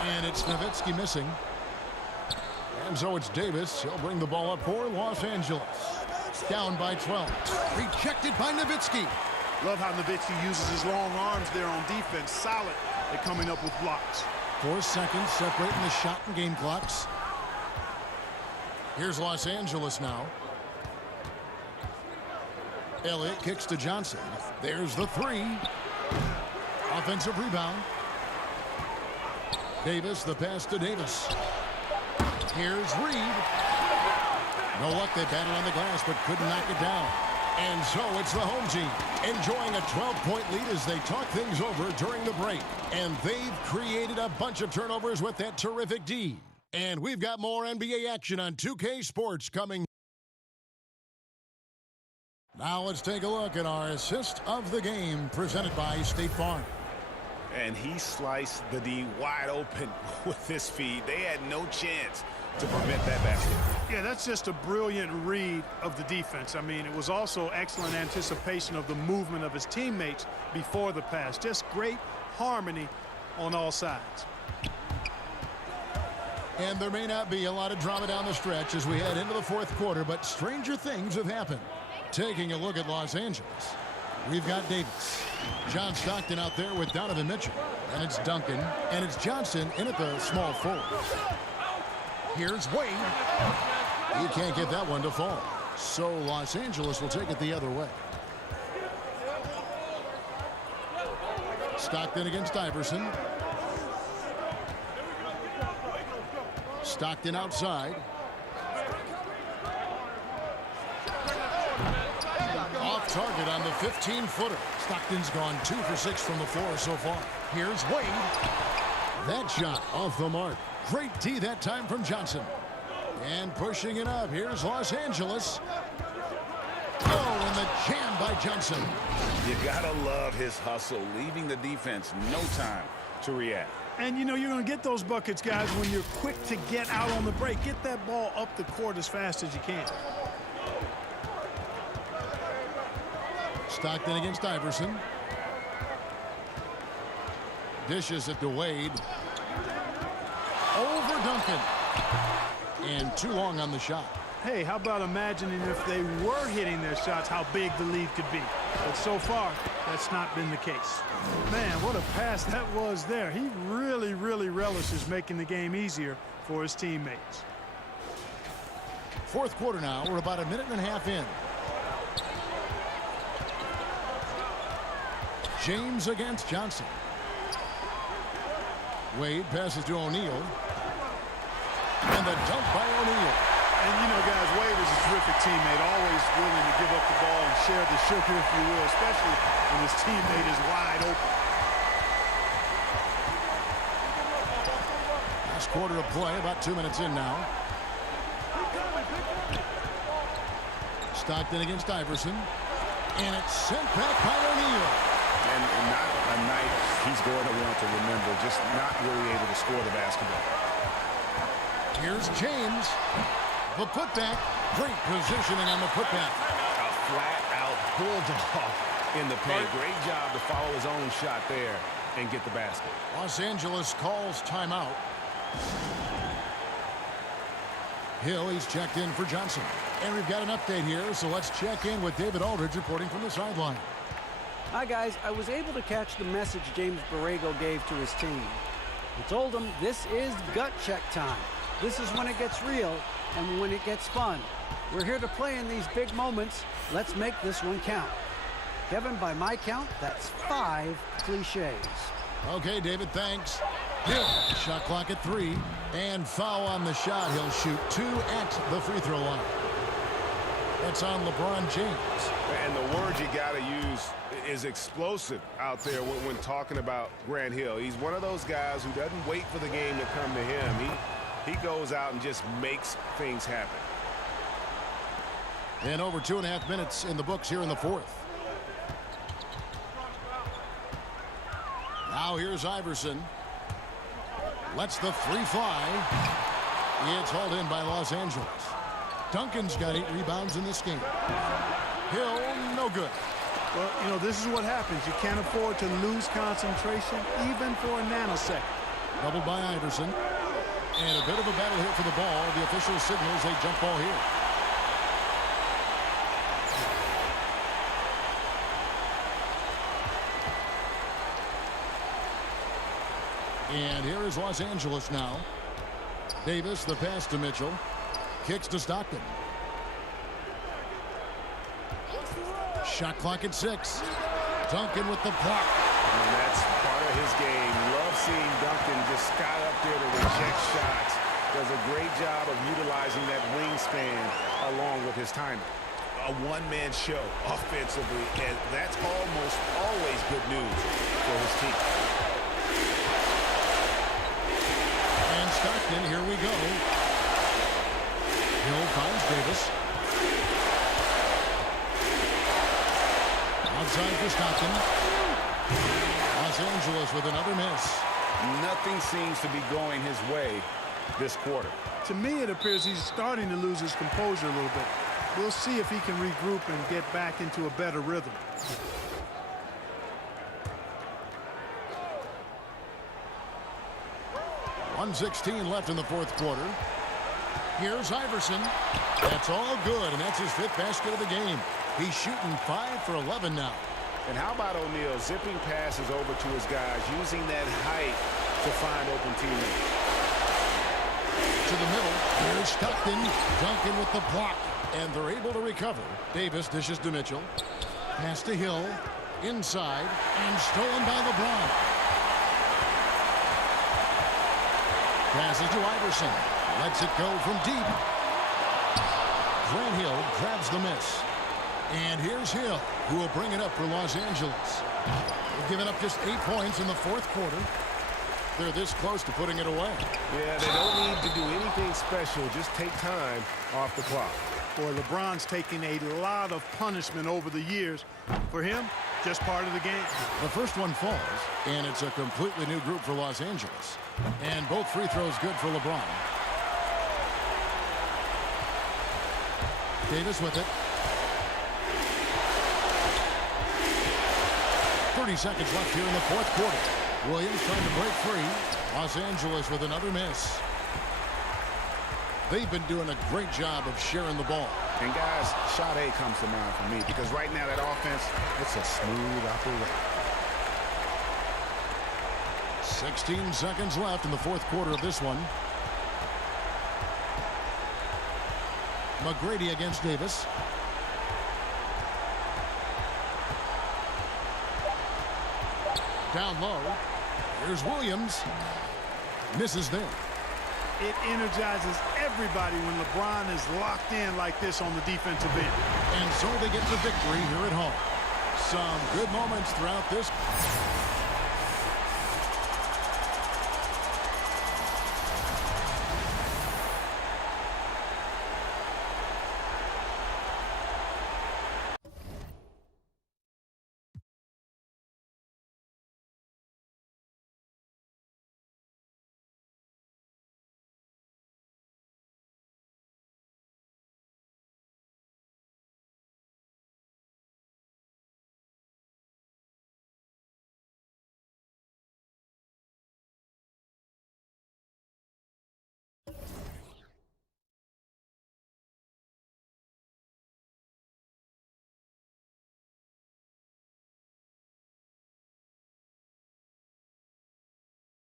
And it's Nowitzki missing. And so it's Davis. He'll bring the ball up for Los Angeles. Down by 12. Rejected by Nowitzki. Love how Nowitzki uses his long arms there on defense. Solid at coming up with blocks. 4 seconds separating the shot and game clocks. Here's Los Angeles now. Elliott kicks to Johnson. There's the 3. Offensive rebound. Davis, the pass to Davis. Here's Reed. No luck, they battled on the glass, but couldn't knock it down. And so it's the home team enjoying a 12-point lead as they talk things over during the break. And they've created a bunch of turnovers with that terrific D. And we've got more NBA action on 2K Sports coming. Now let's take a look at our assist of the game presented by State Farm. And he sliced the D wide open with this feed. They had no chance to prevent that basket. Yeah, that's just a brilliant read of the defense. I mean, it was also excellent anticipation of the movement of his teammates before the pass. Just great harmony on all sides. And there may not be a lot of drama down the stretch as we head into the fourth quarter, but stranger things have happened. Taking a look at Los Angeles, we've got Davis. John Stockton out there with Donovan Mitchell. And it's Duncan. And it's Johnson in at the small forward. Here's Wade. He can't get that one to fall. So Los Angeles will take it the other way. Stockton against Iverson. Stockton outside. Off target on the 15-footer. Stockton's gone 2 for 6 from the floor so far. Here's Wade. That shot off the mark. Great D that time from Johnson. And pushing it up. Here's Los Angeles. Oh, and the jam by Johnson. You gotta love his hustle, leaving the defense no time to react. And, you know, you're going to get those buckets, guys, when you're quick to get out on the break. Get that ball up the court as fast as you can. Stockton against Iverson. Dishes it to Wade. Over Duncan. And too long on the shot. Hey, how about imagining if they were hitting their shots, how big the lead could be. But so far, that's not been the case. Man, what a pass that was there. He really, really relishes making the game easier for his teammates. Fourth quarter now. We're about a minute and a half in. James against Johnson. Wade passes to O'Neal. And the dunk by O'Neal. And, you know, guys, Wade is a terrific teammate, always willing to give up the ball and share the sugar, if you will, especially when his teammate is wide open. Last quarter of play, about 2 minutes in now. Stockton against Iverson. And it's sent back by O'Neal. And not a night he's going to want to remember, just not really able to score the basketball. Here's James. The putback. Great positioning on the putback. A flat-out bulldog in the paint. Great job to follow his own shot there and get the basket. Los Angeles calls timeout. Hill, he's checked in for Johnson. And we've got an update here, so let's check in with David Aldridge reporting from the sideline. Hi, guys. I was able to catch the message James Borrego gave to his team. He told them this is gut check time. This is when it gets real and when it gets fun. We're here to play in these big moments. Let's make this one count. Kevin, by my count, that's 5 cliches. Okay, David, thanks. Hill, shot clock at 3. And foul on the shot. He'll shoot 2 at the free throw line. That's on LeBron James. And the word you got to use is explosive out there when talking about Grant Hill. He's one of those guys who doesn't wait for the game to come to him. He goes out and just makes things happen. And over 2.5 minutes in the books here in the fourth. Now here's Iverson. Lets the 3 fly. It's hauled in by Los Angeles. Duncan's got 8 rebounds in this game. Hill, no good. Well, you know, this is what happens. You can't afford to lose concentration even for a nanosecond. Doubled by Iverson. And a bit of a battle here for the ball. The official signals a jump ball here. And here is Los Angeles now. Davis, the pass to Mitchell. Kicks to Stockton. Shot clock at 6. Duncan with the block. And that's part of his game. Love seeing Duncan just sky up there to reject shots. Does a great job of utilizing that wingspan along with his timing. A one-man show offensively, and that's almost always good news for his team. And Stockton, here we go. Hill finds Davis. Outside for Stockton. Los Angeles with another miss. Nothing seems to be going his way this quarter. To me, it appears he's starting to lose his composure a little bit. We'll see if he can regroup and get back into a better rhythm. .116 left in the fourth quarter. Here's Iverson. That's all good, and that's his 5th basket of the game. He's shooting 5 for 11 now. And how about O'Neal zipping passes over to his guys, using that height to find open teammates. To the middle. Here's Stockton. Duncan with the block. And they're able to recover. Davis dishes to Mitchell. Pass to Hill. Inside. And stolen by LeBron. Passes to Iverson. Lets it go from deep. Grant Hill grabs the miss. And here's Hill, who will bring it up for Los Angeles. They've given up just 8 points in the fourth quarter. They're this close to putting it away. Yeah, they don't need to do anything special. Just take time off the clock. Boy, LeBron's taking a lot of punishment over the years. For him, just part of the game. The first one falls, and it's a completely new group for Los Angeles. And both free throws good for LeBron. Davis with it. 30 seconds left here in the fourth quarter. Williams trying to break free. Los Angeles with another miss. They've been doing a great job of sharing the ball. And guys, shot A comes to mind for me because right now that offense, it's a smooth operation. 16 seconds left in the fourth quarter of this one. McGrady against Davis. Down low. Here's Williams. Misses there. It energizes everybody when LeBron is locked in like this on the defensive end. And so they get the victory here at home. Some good moments throughout this.